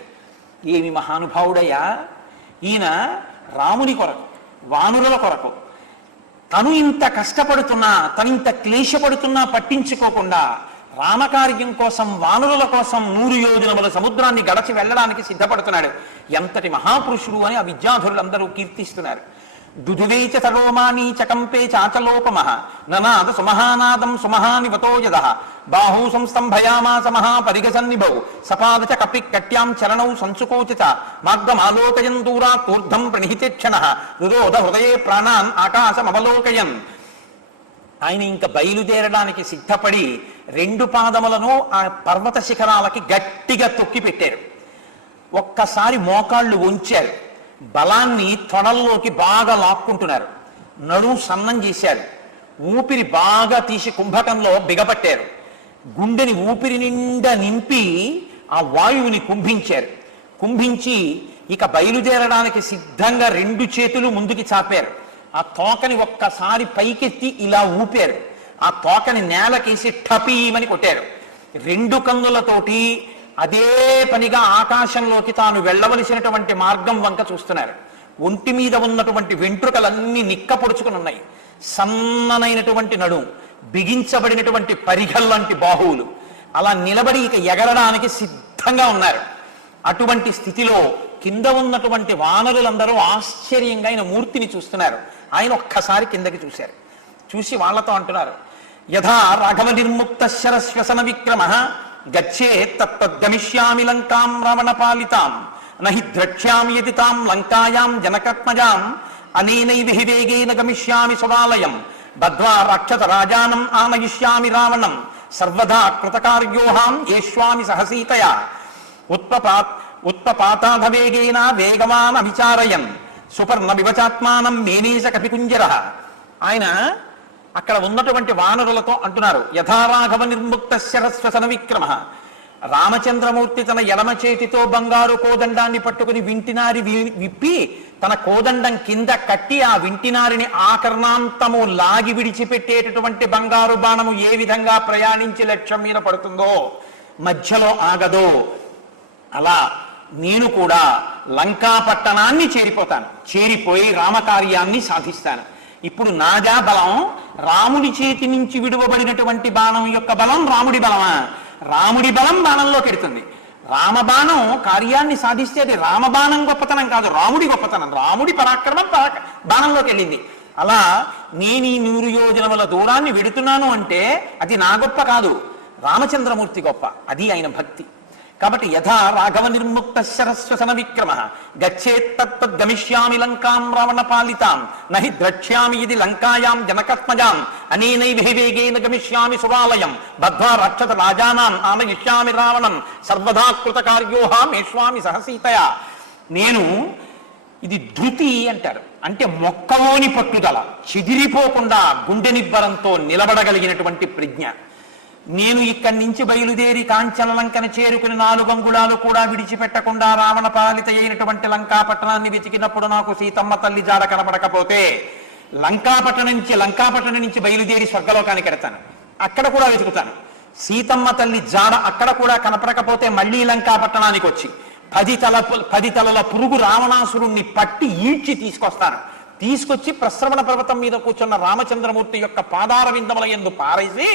ఏమి మహానుభావుడయ్యా ఈయన! రాముని కొరకు, వానురుల కొరకు తను ఇంత కష్టపడుతున్నా, తను ఇంత క్లేశపడుతున్నా పట్టించుకోకుండా రామకార్యం కోసం, వానురుల కోసం 100 యోజనముల సముద్రాన్ని గడచి వెళ్ళడానికి సిద్ధపడుతున్నాడు. ఎంతటి మహాపురుషుడు అని ఆ విద్యాధురులందరూ కీర్తిస్తున్నారు. దుదువేచ సరోమానీ చకంపే చాచలోపమః ననాద సుమహానాదం సుమహానివతో యదః బాహూ సంస్తంభయామాస మహాపరిగసన్నిభౌ సపాదచ కపి కట్యాం చరణౌ సంచుకోచ మార్గమాలోకయన్ దూరాత్ ఊర్ధం ప్రణిహితే క్షణః రురోధ హృదయే ప్రాణాన్ ఆకాశమవలోకయన్. ఆయన ఇంకా బయలుదేరడానికి సిద్ధపడి 2 పాదములను ఆ పర్వత శిఖరాలకి గట్టిగా తొక్కి పెట్టారు. ఒక్కసారి మోకాళ్ళు వంచారు, బలాన్ని తొడల్లోకి బాగా లాక్కుంటున్నారు, నడుము సన్నం చేశారు, ఊపిరి బాగా తీసి కుంభకంలో బిగపట్టారు, గుండెని ఊపిరి నిండా నింపి ఆ వాయువుని కుంభించారు. కుంభించి ఇక బయలుదేరడానికి సిద్ధంగా 2 చేతులు ముందుకి చాపారు. ఆ తోకని ఒక్కసారి పైకెత్తి ఇలా ఊపారు. ఆ తోకని నేలకేసి ఠపీమని కొట్టారు. 2 కన్నులతోటి అదే పనిగా ఆకాశంలోకి తాను వెళ్ళవలసినటువంటి మార్గం వంక చూస్తున్నారు. ఒంటి మీద ఉన్నటువంటి వెంట్రుకలన్నీ నిక్కపొడుచుకుని ఉన్నాయి. సన్ననైనటువంటి నడు, బిగించబడినటువంటి పరిఘల్లాంటి బాహువులు, అలా నిలబడి ఇక ఎగరడానికి సిద్ధంగా ఉన్నారు. అటువంటి స్థితిలో కింద ఉన్నటువంటి వానరులందరూ ఆశ్చర్యంగా ఆయన మూర్తిని చూస్తున్నారు. ఆయన ఒక్కసారి కిందకి చూశారు. చూసి వాళ్లతో అంటున్నారు, యథా రాఘవ నిర్ముక్త శరశ్వసన విక్రమ గచ్చే తత్తద్గమిష్యామి లంకాం రావణ పాలితాం నహి ద్రక్ష్యామి యది తాం లంకాయాం జనకత్మజాం అనేనైవ హి వేగేన గమిష్యామి సువాలయం బద్ధ్వా రాక్షస రాజానం ఆనయిష్యామి రావణం సర్వదా కృతకార్యోహాం ఏష్వామి సహసీతయా ఉత్పపాతాధవేగేన వేగవాన్ అభిచారయన్ సుపర్ణ వివచాత్మానం మేనేశ కపికుంజర. ఆయన అక్కడ ఉన్నటువంటి వానరులతో అంటున్నారు, యథారాఘవ నిర్ముక్త శరస్వసన విక్రమ. రామచంద్రమూర్తి తన ఎడమ చేతితో బంగారు కోదండాన్ని పట్టుకుని వింటినారి విప్పి తన కోదండం కింద కట్టి ఆ వింటినారిని ఆకర్ణాంతము లాగి విడిచిపెట్టేటటువంటి బంగారు బాణము ఏ విధంగా ప్రయాణించి లక్ష్యం మీద పడుతుందో, మధ్యలో ఆగదో, అలా నేను కూడా లంకా పట్టణాన్ని చేరిపోయి రామకార్యాన్ని సాధిస్తాను. ఇప్పుడు నాదా బలం? రాముడి చేతి నుంచి విడువబడినటువంటి బాణం యొక్క బలం రాముడి బలమా? రాముడి బలం బాణంలోకి ఎడుతుంది. రామబాణం కార్యాన్ని సాధిస్తే అది రామబాణం గొప్పతనం కాదు, రాముడి గొప్పతనం. రాముడి పరాక్రమం బాణంలోకి వెళ్ళింది. అలా నేను ఈ 100 యోజనముల దూరాన్ని వెడుతున్నాను అంటే అది నా గొప్ప కాదు, రామచంద్రమూర్తి గొప్ప. అది ఆయన భక్తి. కాబట్టి యథా రాఘవ నిర్ముక్త శరస్వసన విక్రమ గచ్చేత్తద్గమిష్యామి లంకాం రావణ పాలితాం నహి ద్రక్ష్యామి ఇది లంకాయాం జనకత్మజాం అనేనైవ హి వేగేన గమిష్యామి సువాలయం బద్ధ్వా రాక్షస రాజానాం ఆనయిష్యామి రావణం సర్వదా కృతకార్యోహాం ఏష్వామి సహసీతయా. నేను ఇది ధృతి అంటారు, అంటే మొక్కలోని పట్టుదల, చెదిరిపోకుండా గుండె నిబ్బరంతో నిలబడగలిగినటువంటి ప్రజ్ఞ. నేను ఇక్కడి నుంచి బయలుదేరి కాంచనలంకను చేరుకుని 4 అంగుళాలు కూడా విడిచిపెట్టకుండా రావణ పాలిత అయినటువంటి లంకాపట్టణాన్ని వెతికినప్పుడు నాకు సీతమ్మ తల్లి జాడ కనపడకపోతే లంకాపట్టణం నుంచి బయలుదేరి స్వర్గలోకానికి ఎడతాను, అక్కడ కూడా వెతుకుతాను. సీతమ్మ తల్లి జాడ అక్కడ కూడా కనపడకపోతే మళ్ళీ లంకాపట్టణానికి వచ్చి 10 తలల పురుగు రావణాసురుణ్ణి పట్టి ఈడ్చి తీసుకొచ్చి ప్రశ్రవణ పర్వతం మీద కూర్చున్న రామచంద్రమూర్తి యొక్క పాదార విందముల యందు పారేసి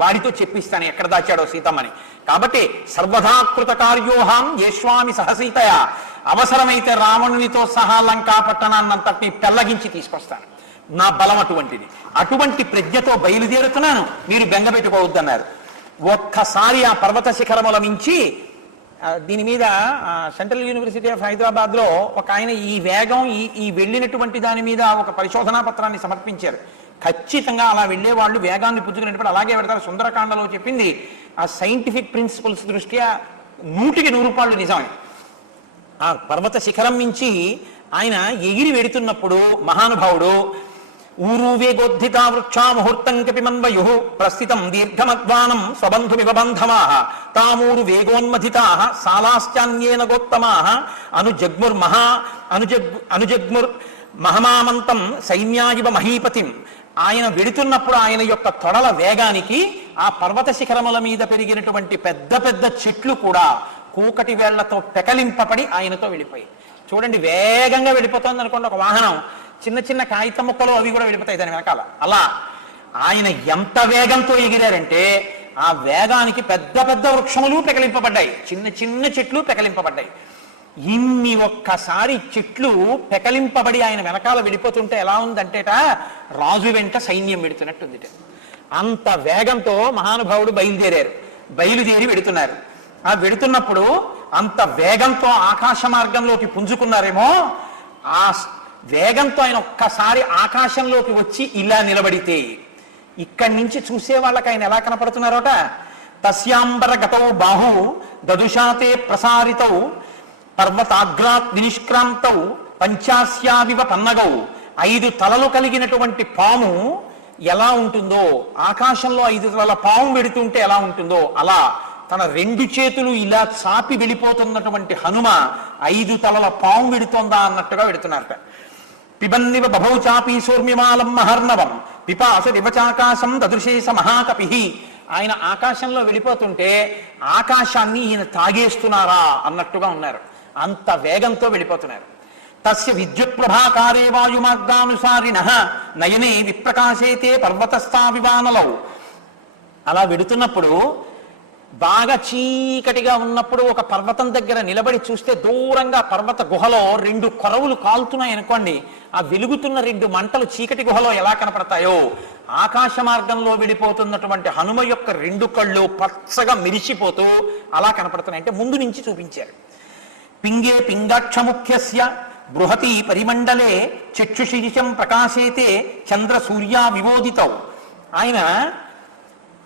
వాడితో చెప్పిస్తాను ఎక్కడ దాచాడో సీతమ్మని. కాబట్టి సర్వదా కృత కార్యోహాం ఏష్వామి సహసీతయ. అవసరమైతే రావణునితో సహా లంకా పట్టణాన్నంతటి పెళ్లగించి తీసుకొస్తాను. నా బలం అటువంటిది. అటువంటి ప్రజ్ఞతో బయలుదేరుతున్నాను, మీరు బెంగ పెట్టుకోవద్దన్నారు. ఒక్కసారి ఆ పర్వత శిఖరముల నుంచి దీని మీద సెంట్రల్ యూనివర్సిటీ ఆఫ్ హైదరాబాద్లో ఒక ఆయన ఈ వేగం ఈ వెళ్ళినటువంటి దాని మీద ఒక పరిశోధనా పత్రాన్ని సమర్పించారు. ఖచ్చితంగా అలా వెళ్ళే వాళ్ళు వేగాన్ని పుచ్చుకునేటప్పుడు అలాగే పెడతారు. సుందరకాండలో చెప్పింది ఆ సైంటిఫిక్ ప్రిన్సిపల్స్ దృష్ట్యా 100% నిజమే. ఆ పర్వత శిఖరం నుంచి ఆయన ఎగిరి వెడుతున్నప్పుడు మహానుభావుడు ఊరు వేగోద్ధిత వృక్షా ముహూర్తం కపిమన్వయు ప్రస్థితం దీర్ఘమద్వానం స్వబంధుమివ బంధమాః తామూరు వేగోన్మథితా సాలాశ్చాన్యేన గోత్తమాః అనుజగ్ముర్ మహమామంతం సైన్యాయివ మహీపతిం. ఆయన వెడుతున్నప్పుడు ఆయన యొక్క తొడల వేగానికి ఆ పర్వత శిఖరముల మీద పెరిగినటువంటి పెద్ద పెద్ద చెట్లు కూడా కూకటి వేళ్లతో పెకలింపబడి ఆయనతో వెళ్ళిపోయి. చూడండి, వేగంగా వెళ్ళిపోతుంది అనుకోండి ఒక వాహనం, చిన్న చిన్న కాగిత ముక్కలు అవి కూడా వెళ్ళిపోతాయి దాని వెనకాల. అలా ఆయన ఎంత వేగంతో ఎగిరారంటే ఆ వేగానికి పెద్ద పెద్ద వృక్షములు పెకలింపబడ్డాయి, చిన్న చిన్న చెట్లు పెకలింపబడ్డాయి. ఇన్ని ఒక్కసారి చెట్లు పెకలింపబడి ఆయన వెనకాల వెళ్ళిపోతుంటే ఎలా ఉందంటేట రాజు వెంట సైన్యం వెడుతున్నట్టుంది. అంత వేగంతో మహానుభావుడు బయలుదేరి వెడుతున్నారు. ఆ వెడుతున్నప్పుడు అంత వేగంతో ఆకాశ మార్గంలోకి పుంజుకున్నారేమో, ఆ వేగంతో ఆయన ఒక్కసారి ఆకాశంలోకి వచ్చి ఇలా నిలబడితే ఇక్కడి నుంచి చూసే వాళ్ళకి ఆయన ఎలా కనపడుతున్నారోట. తస్యాంబర గతౌ బాహు దదుషాతే ప్రసారితౌ పర్వతాగ్రాత్ నిష్క్రాంతౌ పంచాస్యావివ పన్నగౌ. 5 తలలు కలిగినటువంటి పాము ఎలా ఉంటుందో, ఆకాశంలో 5 తలల పాము వెడుతుంటే ఎలా ఉంటుందో అలా తన 2 చేతులు ఇలా చాపి వెళ్ళిపోతున్నటువంటి హనుమ 5 తలల పాము వెడుతోందా అన్నట్టుగా వెడుతున్నారట. పిబన్నివ బభౌ చాపి సూర్మిమాలం మహర్ణవం పిపాస దివచాకాశం దదృశేష మహాకపి. ఆయన ఆకాశంలో వెళ్ళిపోతుంటే ఆకాశాన్ని ఈయన తాగేస్తున్నారా అన్నట్టుగా ఉన్నారు. అంత వేగంతో వెళ్ళిపోతున్నారు. తస్య విద్యుత్ ప్రభాకారే వాయుమార్గానుసారిణః నయనే విప్రకాశేతే పర్వతస్థావివానలౌ. అలా వెడుతున్నప్పుడు బాగా చీకటిగా ఉన్నప్పుడు ఒక పర్వతం దగ్గర నిలబడి చూస్తే దూరంగా పర్వత గుహలో 2 కొరవులు కాలుతున్నాయి అనుకోండి, ఆ వెలుగుతున్న 2 మంటలు చీకటి గుహలో ఎలా కనపడతాయో ఆకాశ మార్గంలో వెళ్ళిపోతున్నటువంటి హనుమ యొక్క 2 కళ్ళు పచ్చగా మెరిసిపోతూ అలా కనపడుతున్నాయి. అంటే ముందు నుంచి చూపించారు. పింగే పింగాక్షముఖ్యస్య బృహతి పరిమండలే చక్షుశీర్షం ప్రకాశేతే చంద్ర సూర్య వివోదితౌ. ఆయన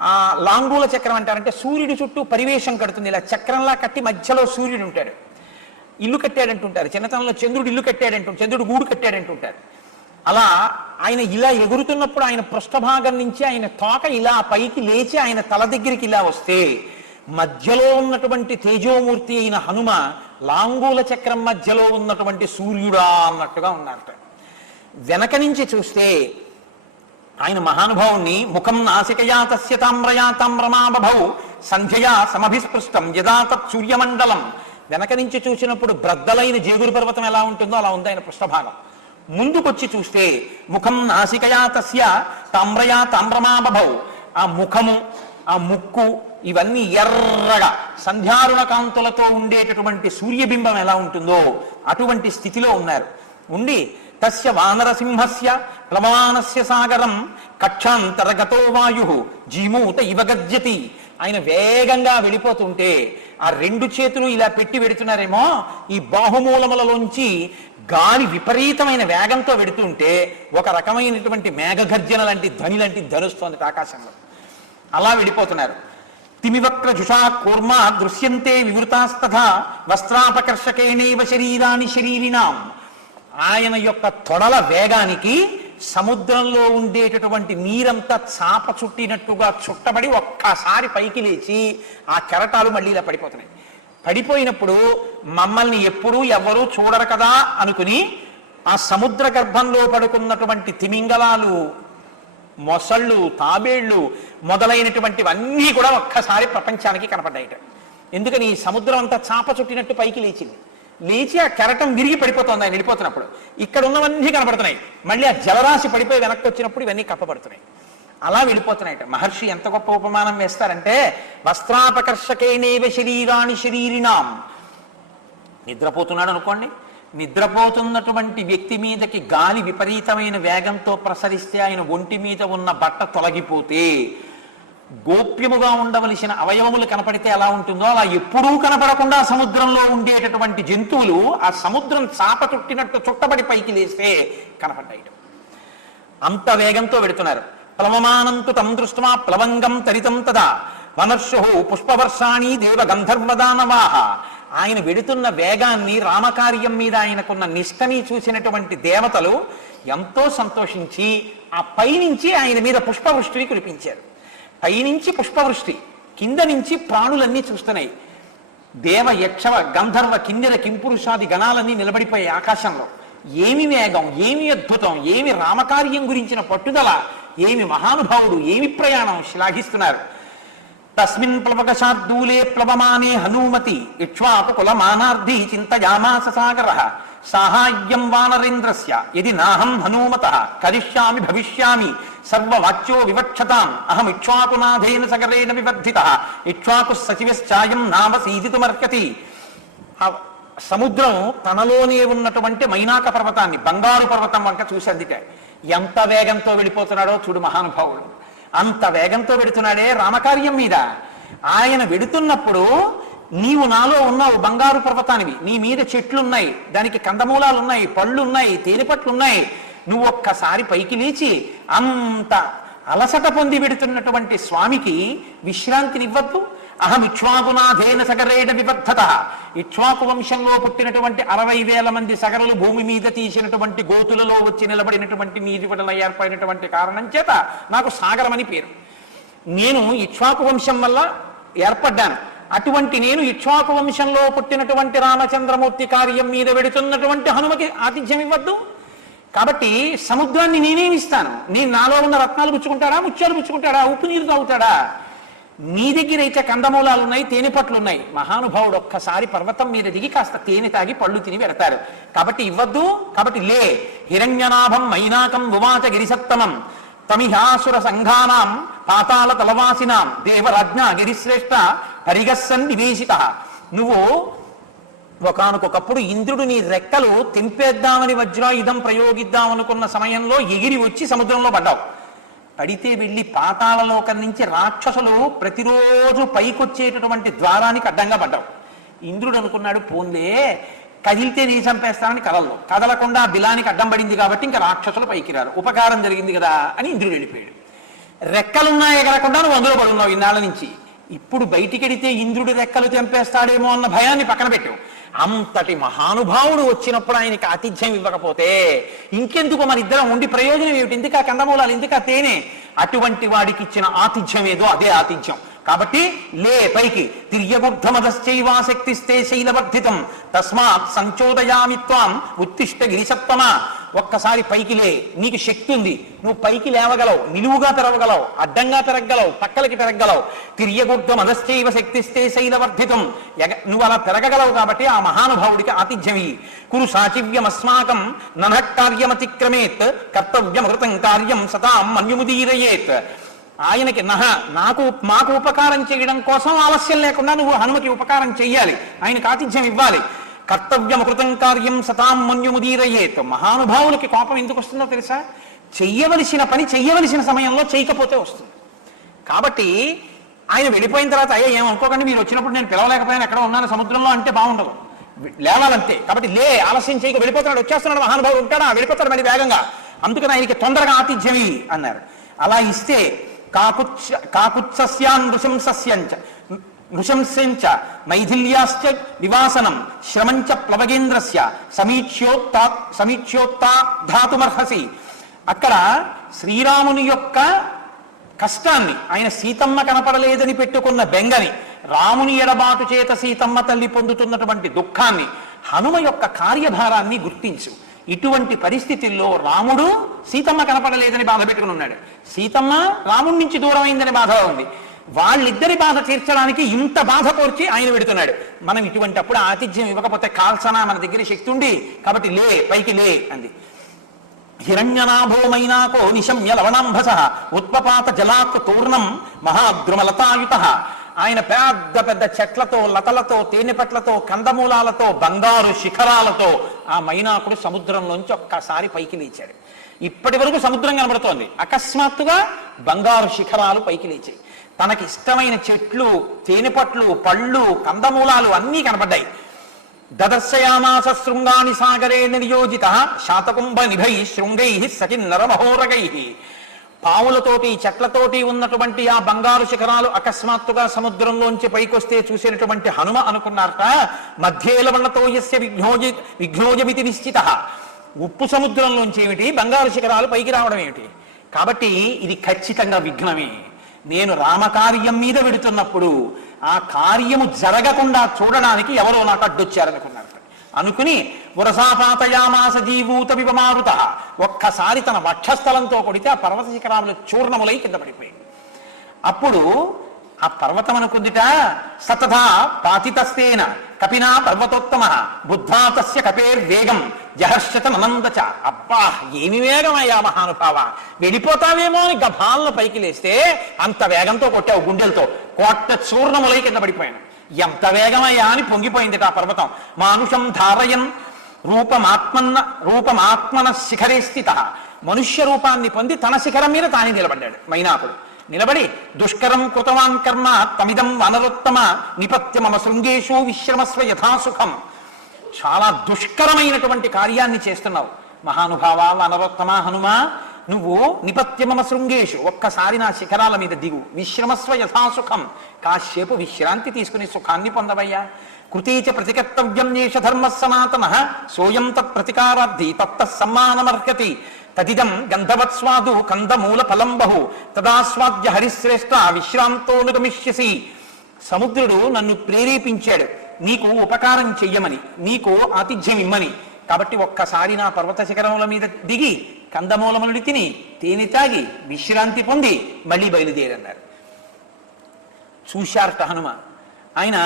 ఆ లాంగూల చక్రం అంటారంటే సూర్యుడి చుట్టూ పరివేషం కడుతుంది, ఇలా చక్రంలా కట్టి మధ్యలో సూర్యుడు ఉంటాడు. ఇల్లు కట్టాడంటుంటారు చిన్నతనంలో, చంద్రుడు ఇల్లు కట్టాడంటుంటారు, చంద్రుడు గూడు కట్టాడంటుంటారు. అలా ఆయన ఇలా ఎగురుతున్నప్పుడు ఆయన పృష్ఠభాగం నుంచి ఆయన తోక ఇలా పైకి లేచి ఆయన తల దగ్గరికి ఇలా వస్తే మధ్యలో ఉన్నటువంటి తేజోమూర్తి అయిన హనుమ లాంగూల చక్రం మధ్యలో ఉన్నటువంటి సూర్యుడా అన్నట్టుగా ఉన్నారట. వెనక నుంచి చూస్తే ఆయన మహానుభావుణ్ణి ముఖం నాసికయా తస్య తామ్రయా తామ్రమాబభౌ సంధ్యయా సమభిస్పృష్టం యదా తత్ సూర్యమండలం. వెనక నుంచి చూసినప్పుడు బ్రద్దలైన జేగురు పర్వతం ఎలా ఉంటుందో అలా ఉంది ఆయన పృష్ఠభాగం. ముందుకొచ్చి చూస్తే ముఖం నాసికయా తస్య తామ్రయా తామ్రమాబభౌ, ఆ ముఖము ఆ ముక్కు ఇవన్నీ ఎర్రగా సంధ్యారుణ కాంతులతో ఉండేటటువంటి సూర్యబింబం ఎలా ఉంటుందో అటువంటి స్థితిలో ఉన్నారు. ఉండి తస్య వానరసింహస్య ప్లవానస్య సాగరం కక్షాంతరగతో వాయు జీమూత ఇవ గర్జతి. ఆయన వేగంగా వెళ్ళిపోతుంటే ఆ 2 చేతులు ఇలా పెట్టి వెడుతున్నారేమో, ఈ బాహుమూలములలోంచి గాలి విపరీతమైన వేగంతో వెడుతుంటే ఒక రకమైనటువంటి మేఘగర్జన లాంటి ధ్వని లాంటి ధనుస్తోంది ఆకాశంలో. అలా వెళ్ళిపోతున్నారు. తిమివక్ర జుషా కూర్మ దృశ్యంతే వివృతాస్తథా వస్త్రాపకర్షకేణైవ శరీరాని శరీరినాం. ఆయన యొక్క తొడల వేగానికి సముద్రంలో ఉండేటటువంటి నీరంతా చాప చుట్టినట్టుగా చుట్టబడి ఒక్కసారి పైకి లేచి ఆ కెరటాలు మళ్ళీ ఇలా పడిపోతున్నాయి. పడిపోయినప్పుడు మమ్మల్ని ఎప్పుడూ ఎవరూ చూడరు కదా అనుకుని ఆ సముద్ర గర్భంలో పడుకున్నటువంటి తిమింగలాలు, మొసళ్ళు, తాబేళ్లు మొదలైనటువంటివన్నీ కూడా ఒక్కసారి ప్రపంచానికి కనపడ్డాయిట. ఎందుకని సముద్రం అంతా చాప చుట్టినట్టు పైకి లేచింది. లేచి ఆ కెరటం విరిగి పడిపోతుంది ఆయన వెళ్ళిపోతున్నప్పుడు. ఇక్కడ ఉన్నవన్నీ కనపడుతున్నాయి. మళ్ళీ ఆ జలరాశి పడిపోయి వెనక్కి వచ్చినప్పుడు ఇవన్నీ కప్పబడుతున్నాయి. అలా వెళ్ళిపోతున్నాయట. మహర్షి ఎంత గొప్ప ఉపమానం వేస్తారంటే వస్త్రాపకర్షకేణైవ శరీరాని శరీరినాం. నిద్రపోతున్నాడు అనుకోండి, నిద్రపోతున్నటువంటి వ్యక్తి మీదకి గాలి విపరీతమైన వేగంతో ప్రసరిస్తే ఆయన ఒంటి మీద ఉన్న బట్ట తొలగిపోతే గోప్యముగా ఉండవలసిన అవయవములు కనపడితే ఎలా ఉంటుందో అలా ఎప్పుడూ కనపడకుండా సముద్రంలో ఉండేటటువంటి జంతువులు ఆ సముద్రం చాప చుట్టినట్టు చుట్టబడి పైకి లేస్తే కనపడ్డాయి. అంత వేగంతో వెడుతున్నారు. ప్లవమానంతు తం దృష్ట్వా ప్లవంగం తరితం తదా వనర్షు పుష్పవర్షాణి దేవ గంధర్వదానవాహ. ఆయన వెడుతున్న వేగాన్ని, రామకార్యం మీద ఆయనకున్న నిష్టని చూసినటువంటి దేవతలు ఎంతో సంతోషించి ఆ పైనుంచి ఆయన మీద పుష్పవృష్టిని కురిపించారు. పైనుంచి పుష్పవృష్టి, కింద నుంచి ప్రాణులన్నీ చూస్తున్నాయి. దేవ యక్ష గంధర్వ కిన్నెర కింపురుషాది గణాలన్నీ నిలబడిపోయాయి ఆకాశంలో. ఏమి వేగం, ఏమి అద్భుతం, ఏమి రామకార్యం గురించిన పట్టుదల, ఏమి మహానుభావుడు, ఏమి ప్రయాణం శ్లాఘిస్తున్నారు. తస్మిన్ ప్లవకశార్దూలే ప్లవమానే హనుమతి ఇక్ష్వాకు కులమానార్ధి చింతయామాస సాగరః సాహాయ్యం వానరేంద్రస్య యది నాహం హనుమతః కరిష్యామి భవిష్యామి సర్వవాచ్యో వివక్షతాం అహం ఇక్ష్వాకునాథేన సగరేణ వివర్ధితః ఇక్ష్వాకు సచివశ్చాయం నావసీదితుమర్హతి. సముద్రం తనలోనే ఉన్నటువంటి మైనాక పర్వతాన్ని, బంగారు పర్వతం వంక చూసందిట. ఎంత వేగంతో వెళ్ళిపోతున్నాడో చూడు మహానుభావుడు. అంత వేగంతో వెడుతున్నాడే రామకార్యం మీద. ఆయన వెడుతున్నప్పుడు నీవు నాలో ఉన్నావు, బంగారు పర్వతానివి. నీ మీద చెట్లున్నాయి, దానికి కందమూలాలు ఉన్నాయి, పళ్ళున్నాయి, తేనెపట్లున్నాయి. నువ్వు ఒక్కసారి పైకి లేచి అంత అలసట పొంది వెడుతున్నటువంటి స్వామికి విశ్రాంతినివ్వద్దు. అహం ఇక్ష్వాకునాథేన సగరేణ వివర్ధత. ఇక్ష్వాకు వంశంలో పుట్టినటువంటి 60,000 మంది సగరులు భూమి మీద తీసినటువంటి గోతులలో వచ్చి నిలబడినటువంటి నీటి పడల ఏర్పడినటువంటి కారణం చేత నాకు సాగరమని పేరు. నేను ఇక్ష్వాకు వంశం వల్ల ఏర్పడ్డాను. అటువంటి నేను ఇక్ష్వాకు వంశంలో పుట్టినటువంటి రామచంద్రమూర్తి కార్యం మీద వెడుతున్నటువంటి హనుమకి ఆతిథ్యం ఇవ్వద్దు. కాబట్టి సముద్రాన్ని నేనేమిస్తాను? నేను నాలో ఉన్న రత్నాలు పుచ్చుకుంటాడా, ముత్యాలు పుచ్చుకుంటాడా, ఉప్పు నీరు తాగుతాడా? నీ దగ్గర అయితే కందమూలాలు ఉన్నాయి, తేనెపట్లు ఉన్నాయి. మహానుభావుడు ఒక్కసారి పర్వతం మీద దిగి కాస్త తేనె తాగి పళ్ళు తిని వెడతారు. కాబట్టి ఇవ్వద్దు. కాబట్టి లే. హిరణ్యనాభం మైనాకం ఉవాచ గిరిసత్తమం తమిహాసుర సంఘానాం పాతాళ తలవాసినాం దేవరాజ్ఞ గిరిశ్రేష్ఠ హరిగస్సన్ నివేశిత. నువ్వు ఒకానొకప్పుడు ఇంద్రుడు నీ రెక్కలు తెంపేద్దామని వజ్రాయుధం ప్రయోగిద్దామనుకున్న సమయంలో ఎగిరి వచ్చి సముద్రంలో పడ్డావు. పడితే వెళ్ళి పాతాళలోకం నుంచి రాక్షసులు ప్రతిరోజు పైకొచ్చేటటువంటి ద్వారానికి అడ్డంగా పడ్డావు. ఇంద్రుడు అనుకున్నాడు, పోన్లే కదిలితే నీ చంపేస్తానని కదలదు. కదలకుండా బిలానికి అడ్డం పడింది కాబట్టి ఇంకా రాక్షసులు పైకి రారు, ఉపకారం జరిగింది కదా అని ఇంద్రుడు వెళ్ళిపోయాడు. రెక్కలున్నా ఎగరకుండా నువ్వు అందులో పడున్నావు ఇన్నాళ్ళ నుంచి. ఇప్పుడు బయటికెడితే ఇంద్రుడి రెక్కలు తెంపేస్తాడేమో అన్న భయాన్ని పక్కన పెట్టావు. అంతటి మహానుభావుడు వచ్చినప్పుడు ఆయనకి ఆతిథ్యం ఇవ్వకపోతే ఇంకెందుకు మన ఇద్దరం ఉండి ప్రయోజనం ఏమిటి? ఇందుకా కందమూలాలు, ఇందుకా తేనె. అటువంటి వాడికి ఇచ్చిన ఆతిథ్యం ఏదో అదే ఆతిథ్యం. కాబట్టి లే పైకి. తిర్యగుర్ధమదశ్చైవాశక్తిస్తే శైలవర్ధితం తస్మాత్ సంచోదయామి త్వాం ఉత్తిష్ట గిరిసత్తమ. ఒక్కసారి పైకి లే. నీకు శక్తి ఉంది, నువ్వు పైకి లేవగలవు, నిలువుగా పెరగగలవు, అడ్డంగా పెరగగలవు, పక్కలకి పెరగగలవు. తిర్యగుర్ధమదశ్చైవ శక్తిస్తే శైలవర్ధితం. నువ్వు అలా పెరగగలవు కాబట్టి ఆ మహానుభావుడికి ఆతిథ్యం ఇయ్యి. కురు సాచివ్యమస్మాకం ననః కార్యమతిక్రమేత్ కర్తవ్యమృతం కార్యం సతాం మన్యుముదీరయేత్. ఆయనకి మాకు ఉపకారం చేయడం కోసం ఆలస్యం లేకుండా నువ్వు హనుమకి ఉపకారం చెయ్యాలి, ఆయనకు ఆతిథ్యం ఇవ్వాలి. కర్తవ్యమకృతం కార్యం సతాం మన్యుముదీరయేత్. మహానుభావులకి కోపం ఎందుకు వస్తుందో తెలుసా? చెయ్యవలసిన పని చెయ్యవలసిన సమయంలో చేయకపోతే వస్తుంది. కాబట్టి ఆయన వెళ్ళిపోయిన తర్వాత అయ్యా ఏమనుకోకండి, మీరు వచ్చినప్పుడు నేను పిలవలేకపోయాను, ఎక్కడ ఉన్నాను సముద్రంలో అంటే బాగుండదు, లేవాలంతే. కాబట్టి లే, ఆలస్యం చేయక వెళ్ళిపోతున్నాడు, వచ్చేస్తున్నాడు మహానుభావుడు, ఉంటాడా వెళ్ళిపోతాడు మరి వేగంగా. అందుకని ఆయనకి తొందరగా ఆతిథ్యం అన్నారు. అలా ఇస్తే కాకుత్స్యాన్ నృశంస్యంచ మైథిల్యాశ్చ వివాసనం శ్రమంచ ప్లవగేంద్రస్య సమీక్ష్యోత్తా ధాతుమర్హసి. అక్కడ శ్రీరాముని యొక్క కష్టాన్ని, ఆయన సీతమ్మ కనపడలేదని పెట్టుకున్న బెంగని, రాముని ఎడబాటు చేత సీతమ్మ తల్లి పొందుతున్నటువంటి దుఃఖాన్ని, హనుమ యొక్క కార్యభారాన్ని గుర్తించు. ఇటువంటి పరిస్థితుల్లో రాముడు సీతమ్మ కనపడలేదని బాధ పెట్టుకుని ఉన్నాడు, సీతమ్మ రాముడి నుంచి దూరం అయిందని బాధ ఉంది. వాళ్ళిద్దరి బాధ తీర్చడానికి ఇంత బాధ కోర్చి ఆయన పెడుతున్నాడు. మనం ఇటువంటి అప్పుడు ఆతిథ్యం ఇవ్వకపోతే కాల్సనా, మన దగ్గర శక్తి ఉండి. కాబట్టి లే, పైకి లే అంది. హిరణ్యనాభోమైనాకో నిశమ్య లవణాంభస ఉత్పపాత జలాత్ తూర్ణం మహాద్రుమలతాయుత. ఆయన పెద్ద పెద్ద చెట్లతో, లతలతో, తేనెపట్లతో, కందమూలాలతో, బంగారు శిఖరాలతో ఆ మైనాకుడు సముద్రంలోంచి ఒక్కసారి పైకి లేచాడు. ఇప్పటి వరకు సముద్రం కనబడుతోంది, అకస్మాత్తుగా బంగారు శిఖరాలు పైకి లేచాయి. తనకిష్టమైన చెట్లు, తేనెపట్లు, పళ్ళు, కందమూలాలు అన్నీ కనపడ్డాయి. దదర్శయామాస శృంగాని సాగరే నియోజిత శాతకుంభ నిభై శృంగై సకిన్నరమహోరగై. పావులతోటి చెట్లతోటి ఉన్నటువంటి ఆ బంగారు శిఖరాలు అకస్మాత్తుగా సముద్రంలోంచి పైకొస్తే చూసినటువంటి హనుమ అనుకున్నారట, మధ్యేలవన్నతో యస్య విఘ్నోజమితి నిశ్చిత. ఉప్పు సముద్రంలోంచి ఏమిటి, బంగారు శిఖరాలు పైకి రావడం ఏమిటి? కాబట్టి ఇది ఖచ్చితంగా విఘ్నమే. నేను రామకార్యం మీద వెడుతున్నప్పుడు ఆ కార్యము జరగకుండా చూడడానికి ఎవరో నాకు అడ్డొచ్చారనుకున్నారు. అనుకుని వరసాపాతయామాస జీవూత వివమారుత, ఒక్కసారి తన వక్షస్థలంతో కొడితే ఆ పర్వత శిఖరాములు చూర్ణములై కింద పడిపోయింది. అప్పుడు ఆ పర్వతం అనుకుందిట, సతథా పాతితస్తేన కపినా పర్వతోత్తమ బుద్ధాతస్య కపేర్వేగం జహర్షత ననందచ. అబ్బా ఏమి వేగం అయ్యా మహానుభావ, వెళ్ళిపోతావేమో అని గభాలను పైకి లేస్తే అంత వేగంతో కొట్టావు, గుండెలతో కోట్ట చూర్ణములై కింద పడిపోయాను. ఎంత వేగమయ్యా అని పొంగిపోయింది ఆ పర్వతం. మానుషం ధారయన్ రూపమాత్మన శిఖరే స్థిత. మనుష్య రూపాన్ని పొంది తన శిఖరం మీద తానే నిలబడ్డాడు మైనాకుడు. నిలబడి దుష్కరం కృతవాన్ కర్మ తమిదం వనరోత్తమ నిపత్య మమ శృంగేషు విశ్రమస్వ యథాసుఖం. చాలా దుష్కరమైనటువంటి కార్యాన్ని చేస్తున్నావు మహానుభావ వనరోత్తమ హనుమ. నువ్వు నిపత్య మమ శృంగేషు, ఒక్కసారి నా శిఖరాల మీద దిగు, విశ్రమస్వ యథాసుఖం, కాసేపు విశ్రాంతి తీసుకుని సుఖాన్ని పొందవయ్యా. కృతీచ ప్రతికర్తవ్యం ఏష ధర్మ సనాతన సోయం తత్ప్రతికారార్థి తత్త సమ్మానమర్హతి. తదిదం గంధవత్స్వాదు కందమూల ఫలం బహు తదాస్వాద్య హరిశ్రేష్ఠ విశ్రాంతోనుగమిష్యసి. సముద్రుడు నన్ను ప్రేరేపించాడు నీకు ఉపకారం చెయ్యమని, నీకు ఆతిథ్యం ఇమ్మని. కాబట్టి ఒక్కసారి నా పర్వత శిఖరముల మీద దిగి కందమూలములు తిని తేనె తాగి విశ్రాంతి పొంది మళ్ళీ బయలుదేరన్నారు. చూశారట హనుమ. ఆయన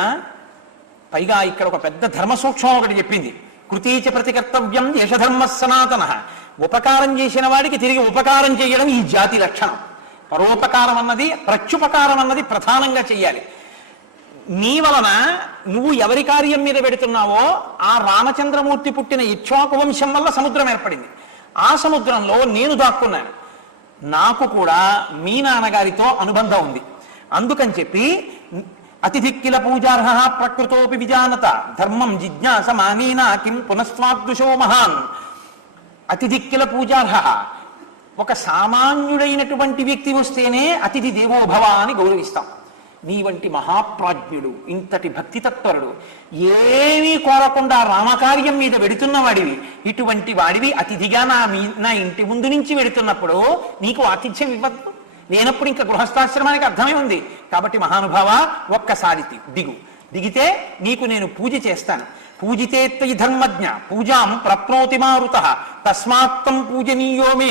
పైగా ఇక్కడ ఒక పెద్ద ధర్మ సూక్ష్మం ఒకటి చెప్పింది. కృతీచ ప్రతికర్తవ్యం యశధర్మ సనాతన. ఉపకారం చేసిన వాడికి తిరిగి ఉపకారం చేయడం ఈ జాతి లక్షణం. పరోపకారం అన్నది, ప్రత్యుపకారం అన్నది ప్రధానంగా చెయ్యాలి. నీ వలన నువ్వు ఎవరి కార్యం మీద పెడుతున్నావో ఆ రామచంద్రమూర్తి పుట్టిన ఇక్ష్వాకు వంశం వల్ల సముద్రం ఏర్పడింది. ఆ సముద్రంలో నేను దాక్కున్నాను. నాకు కూడా మీ నాన్నగారితో అనుబంధం ఉంది. అందుకని చెప్పి అతిథిక్కిల పూజార్హ ప్రకృతోపి విజానత ధర్మం జిజ్ఞాస మానేనా కిం పునస్వాదృశో మహాన్. అతిథిక్కిల పూజార్హ, ఒక సామాన్యుడైనటువంటి వ్యక్తి వస్తేనే అతిథి దేవోభవ అని గౌరవిస్తాం. నీ వంటి మహాప్రాజ్ఞుడు, ఇంతటి భక్తి తత్పరుడు, ఏమీ కోరకుండా రామకార్యం మీద వెడుతున్న వాడివి, ఇటువంటి వాడివి అతిథిగా నా ఇంటి ముందు నుంచి వెడుతున్నప్పుడు నీకు ఆతిథ్యం ఇవ్వద్దు. లేనప్పుడు ఇంకా గృహస్థాశ్రమానికి అర్థమే ఉంది. కాబట్టి మహానుభావ ఒక్కసారి దిగు, దిగితే నీకు నేను పూజ చేస్తాను. పూజితే త్వయి ధర్మజ్ఞ పూజాం ప్రప్నోతి మారుత తస్మాత్తం పూజనీయో మే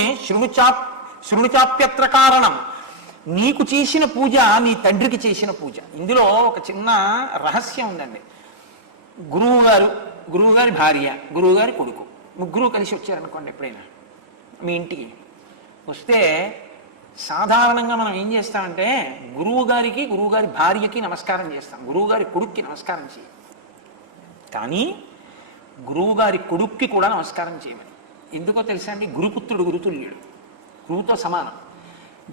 శృణుచాప్యత్ర కారణం. నీకు చేసిన పూజ నీ చేసిన పూజ. ఇందులో ఒక చిన్న రహస్యం ఉందండి. గురువుగారి భార్య, గురువుగారి కొడుకు, ముగ్గురు కలిసి వచ్చారనుకోండి. ఎప్పుడైనా మీ ఇంటికి వస్తే సాధారణంగా మనం ఏం చేస్తామంటే గురువుగారి భార్యకి నమస్కారం చేస్తాం, గురువుగారి కొడుక్కి నమస్కారం చేయం. కానీ గురువుగారి కొడుక్కి కూడా నమస్కారం చేయమని. ఎందుకో తెలుసా అండి? గురుపుత్రుడు గురుతుల్యుడు, గురువుతో సమానం.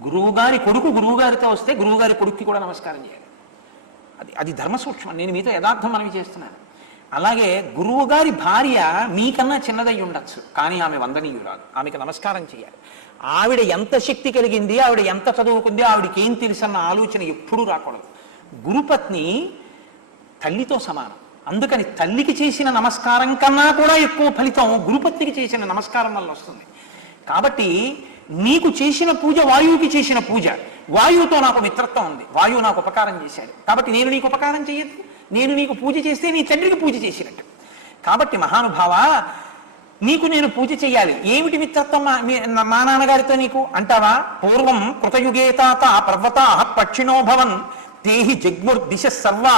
గురువుగారి కొడుకు గురువుగారితో వస్తే గురువుగారి కొడుక్కి కూడా నమస్కారం చేయాలి. అది ధర్మ సూక్ష్మం. నేను మీతో యథార్థం మనవి చేస్తున్నాను. అలాగే గురువుగారి భార్య మీకన్నా చిన్నదై ఉండొచ్చు, కానీ ఆమె వందనీయురాలు, ఆమెకు నమస్కారం చేయాలి. ఆవిడ ఎంత శక్తి కలిగింది, ఆవిడ ఎంత చదువుకుంది, ఆవిడకి ఏం తెలుసన్న ఆలోచన ఎప్పుడూ రాకూడదు. గురుపత్ని తల్లితో సమానం. అందుకని తల్లికి చేసిన నమస్కారం కన్నా కూడా ఎక్కువ ఫలితం గురుపత్నికి చేసిన నమస్కారం వల్ల వస్తుంది. కాబట్టి నీకు చేసిన పూజ వాయువుకి చేసిన పూజ. వాయువుతో నాకు మిత్రత్వం ఉంది, వాయువు నాకు ఉపకారం చేశాడు. కాబట్టి నేను నీకు ఉపకారం చేయొద్దు. నేను నీకు పూజ చేస్తే నీ తండ్రికి పూజ చేసినట్టు. కాబట్టి మహానుభావ నీకు నేను పూజ చెయ్యాలి. ఏమిటి మిత్రత్వం మా నాన్నగారితో నీకు అంటావా? పూర్వం కృతయుగే తాత పర్వతా పక్షిణో భవన్ తేహి జగ్ముర్దిశ సర్వా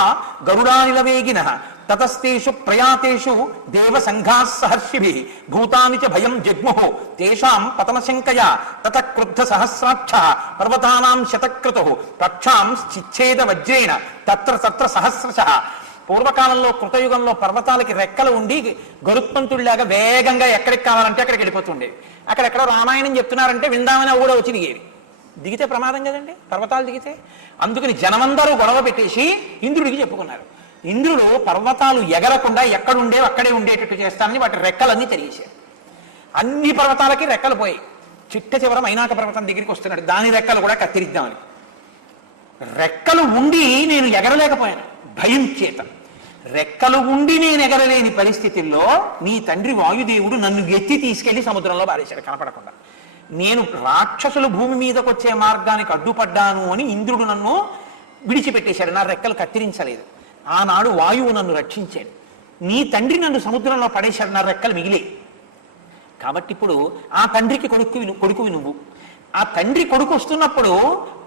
గరుడానిలవేగిన తతస్తేషు ప్రయాతేషు దేవ సంఘా సహర్షిభి భూతాని చ భయం జగ్ముః తేషాం పతనశంకయ తత క్రుద్ధ సహస్రాక్ష పర్వతానాం శతక్రతుః పక్షాం చిచ్ఛేద వజ్రేణ తత్ర తత్ర సహస్రశః. పూర్వకాలంలో కృతయుగంలో పర్వతాలకి రెక్కలు ఉండి గరుత్మంతుడిలాగా వేగంగా ఎక్కడికి కావాలంటే అక్కడికి వెళ్ళిపోతుండేవి. అక్కడెక్కడో రామాయణం చెప్తున్నారంటే విందామని కూడా వచ్చి దిగేవి. దిగితే ప్రమాదం కదండి, పర్వతాలు దిగితే. అందుకని జనమందరూ గొడవ పెట్టేసి ఇంద్రుడికి చెప్పుకున్నారు. ఇంద్రుడు పర్వతాలు ఎగరకుండా ఎక్కడుండే అక్కడే ఉండేటట్టు చేస్తానని వాటి రెక్కలన్నీ తెలియసాడు. అన్ని పర్వతాలకి రెక్కలు పోయాయి. చిట్ట చివర మైనాక పర్వతం దగ్గరికి వస్తున్నాడు, దాని రెక్కలు కూడా కత్తిరిద్దామని. రెక్కలు ఉండి నేను ఎగరలేకపోయాను భయం చేత. రెక్కలు ఉండి నేను ఎగరలేని పరిస్థితుల్లో నీ తండ్రి వాయుదేవుడు నన్ను ఎత్తి తీసుకెళ్లి సముద్రంలో పారేశాడు కనపడకుండా. నేను రాక్షసులు భూమి మీదకి వచ్చే మార్గానికి అడ్డుపడ్డాను అని ఇంద్రుడు నన్ను విడిచిపెట్టేశాడు, నా రెక్కలు కత్తిరించలేదు. ఆనాడు వాయువు నన్ను రక్షించాడు. నీ తండ్రి నన్ను సముద్రంలో పడేశాడు, నా రెక్కలు మిగిలే. కాబట్టి ఇప్పుడు ఆ తండ్రికి కొడుకువి నువ్వు. ఆ తండ్రి కొడుకు వస్తున్నప్పుడు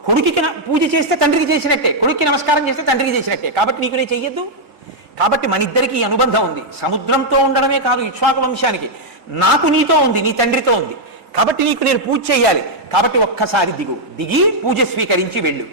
కొడుకుకి పూజ చేస్తే తండ్రికి చేసినట్టే, కొడుక్కి నమస్కారం చేస్తే తండ్రికి చేసినట్టే. కాబట్టి నీకు నేను చెయ్యొద్దు. కాబట్టి మన ఇద్దరికి ఈ అనుబంధం ఉంది. సముద్రంతో ఉండడమే కాదు, ఇక్ష్వాకు వంశానికి నాకు నీతో ఉంది, నీ తండ్రితో ఉంది. కాబట్టి నీకు నేను పూజ చేయాలి. కాబట్టి ఒక్కసారి దిగి పూజ స్వీకరించి వెళ్ళు.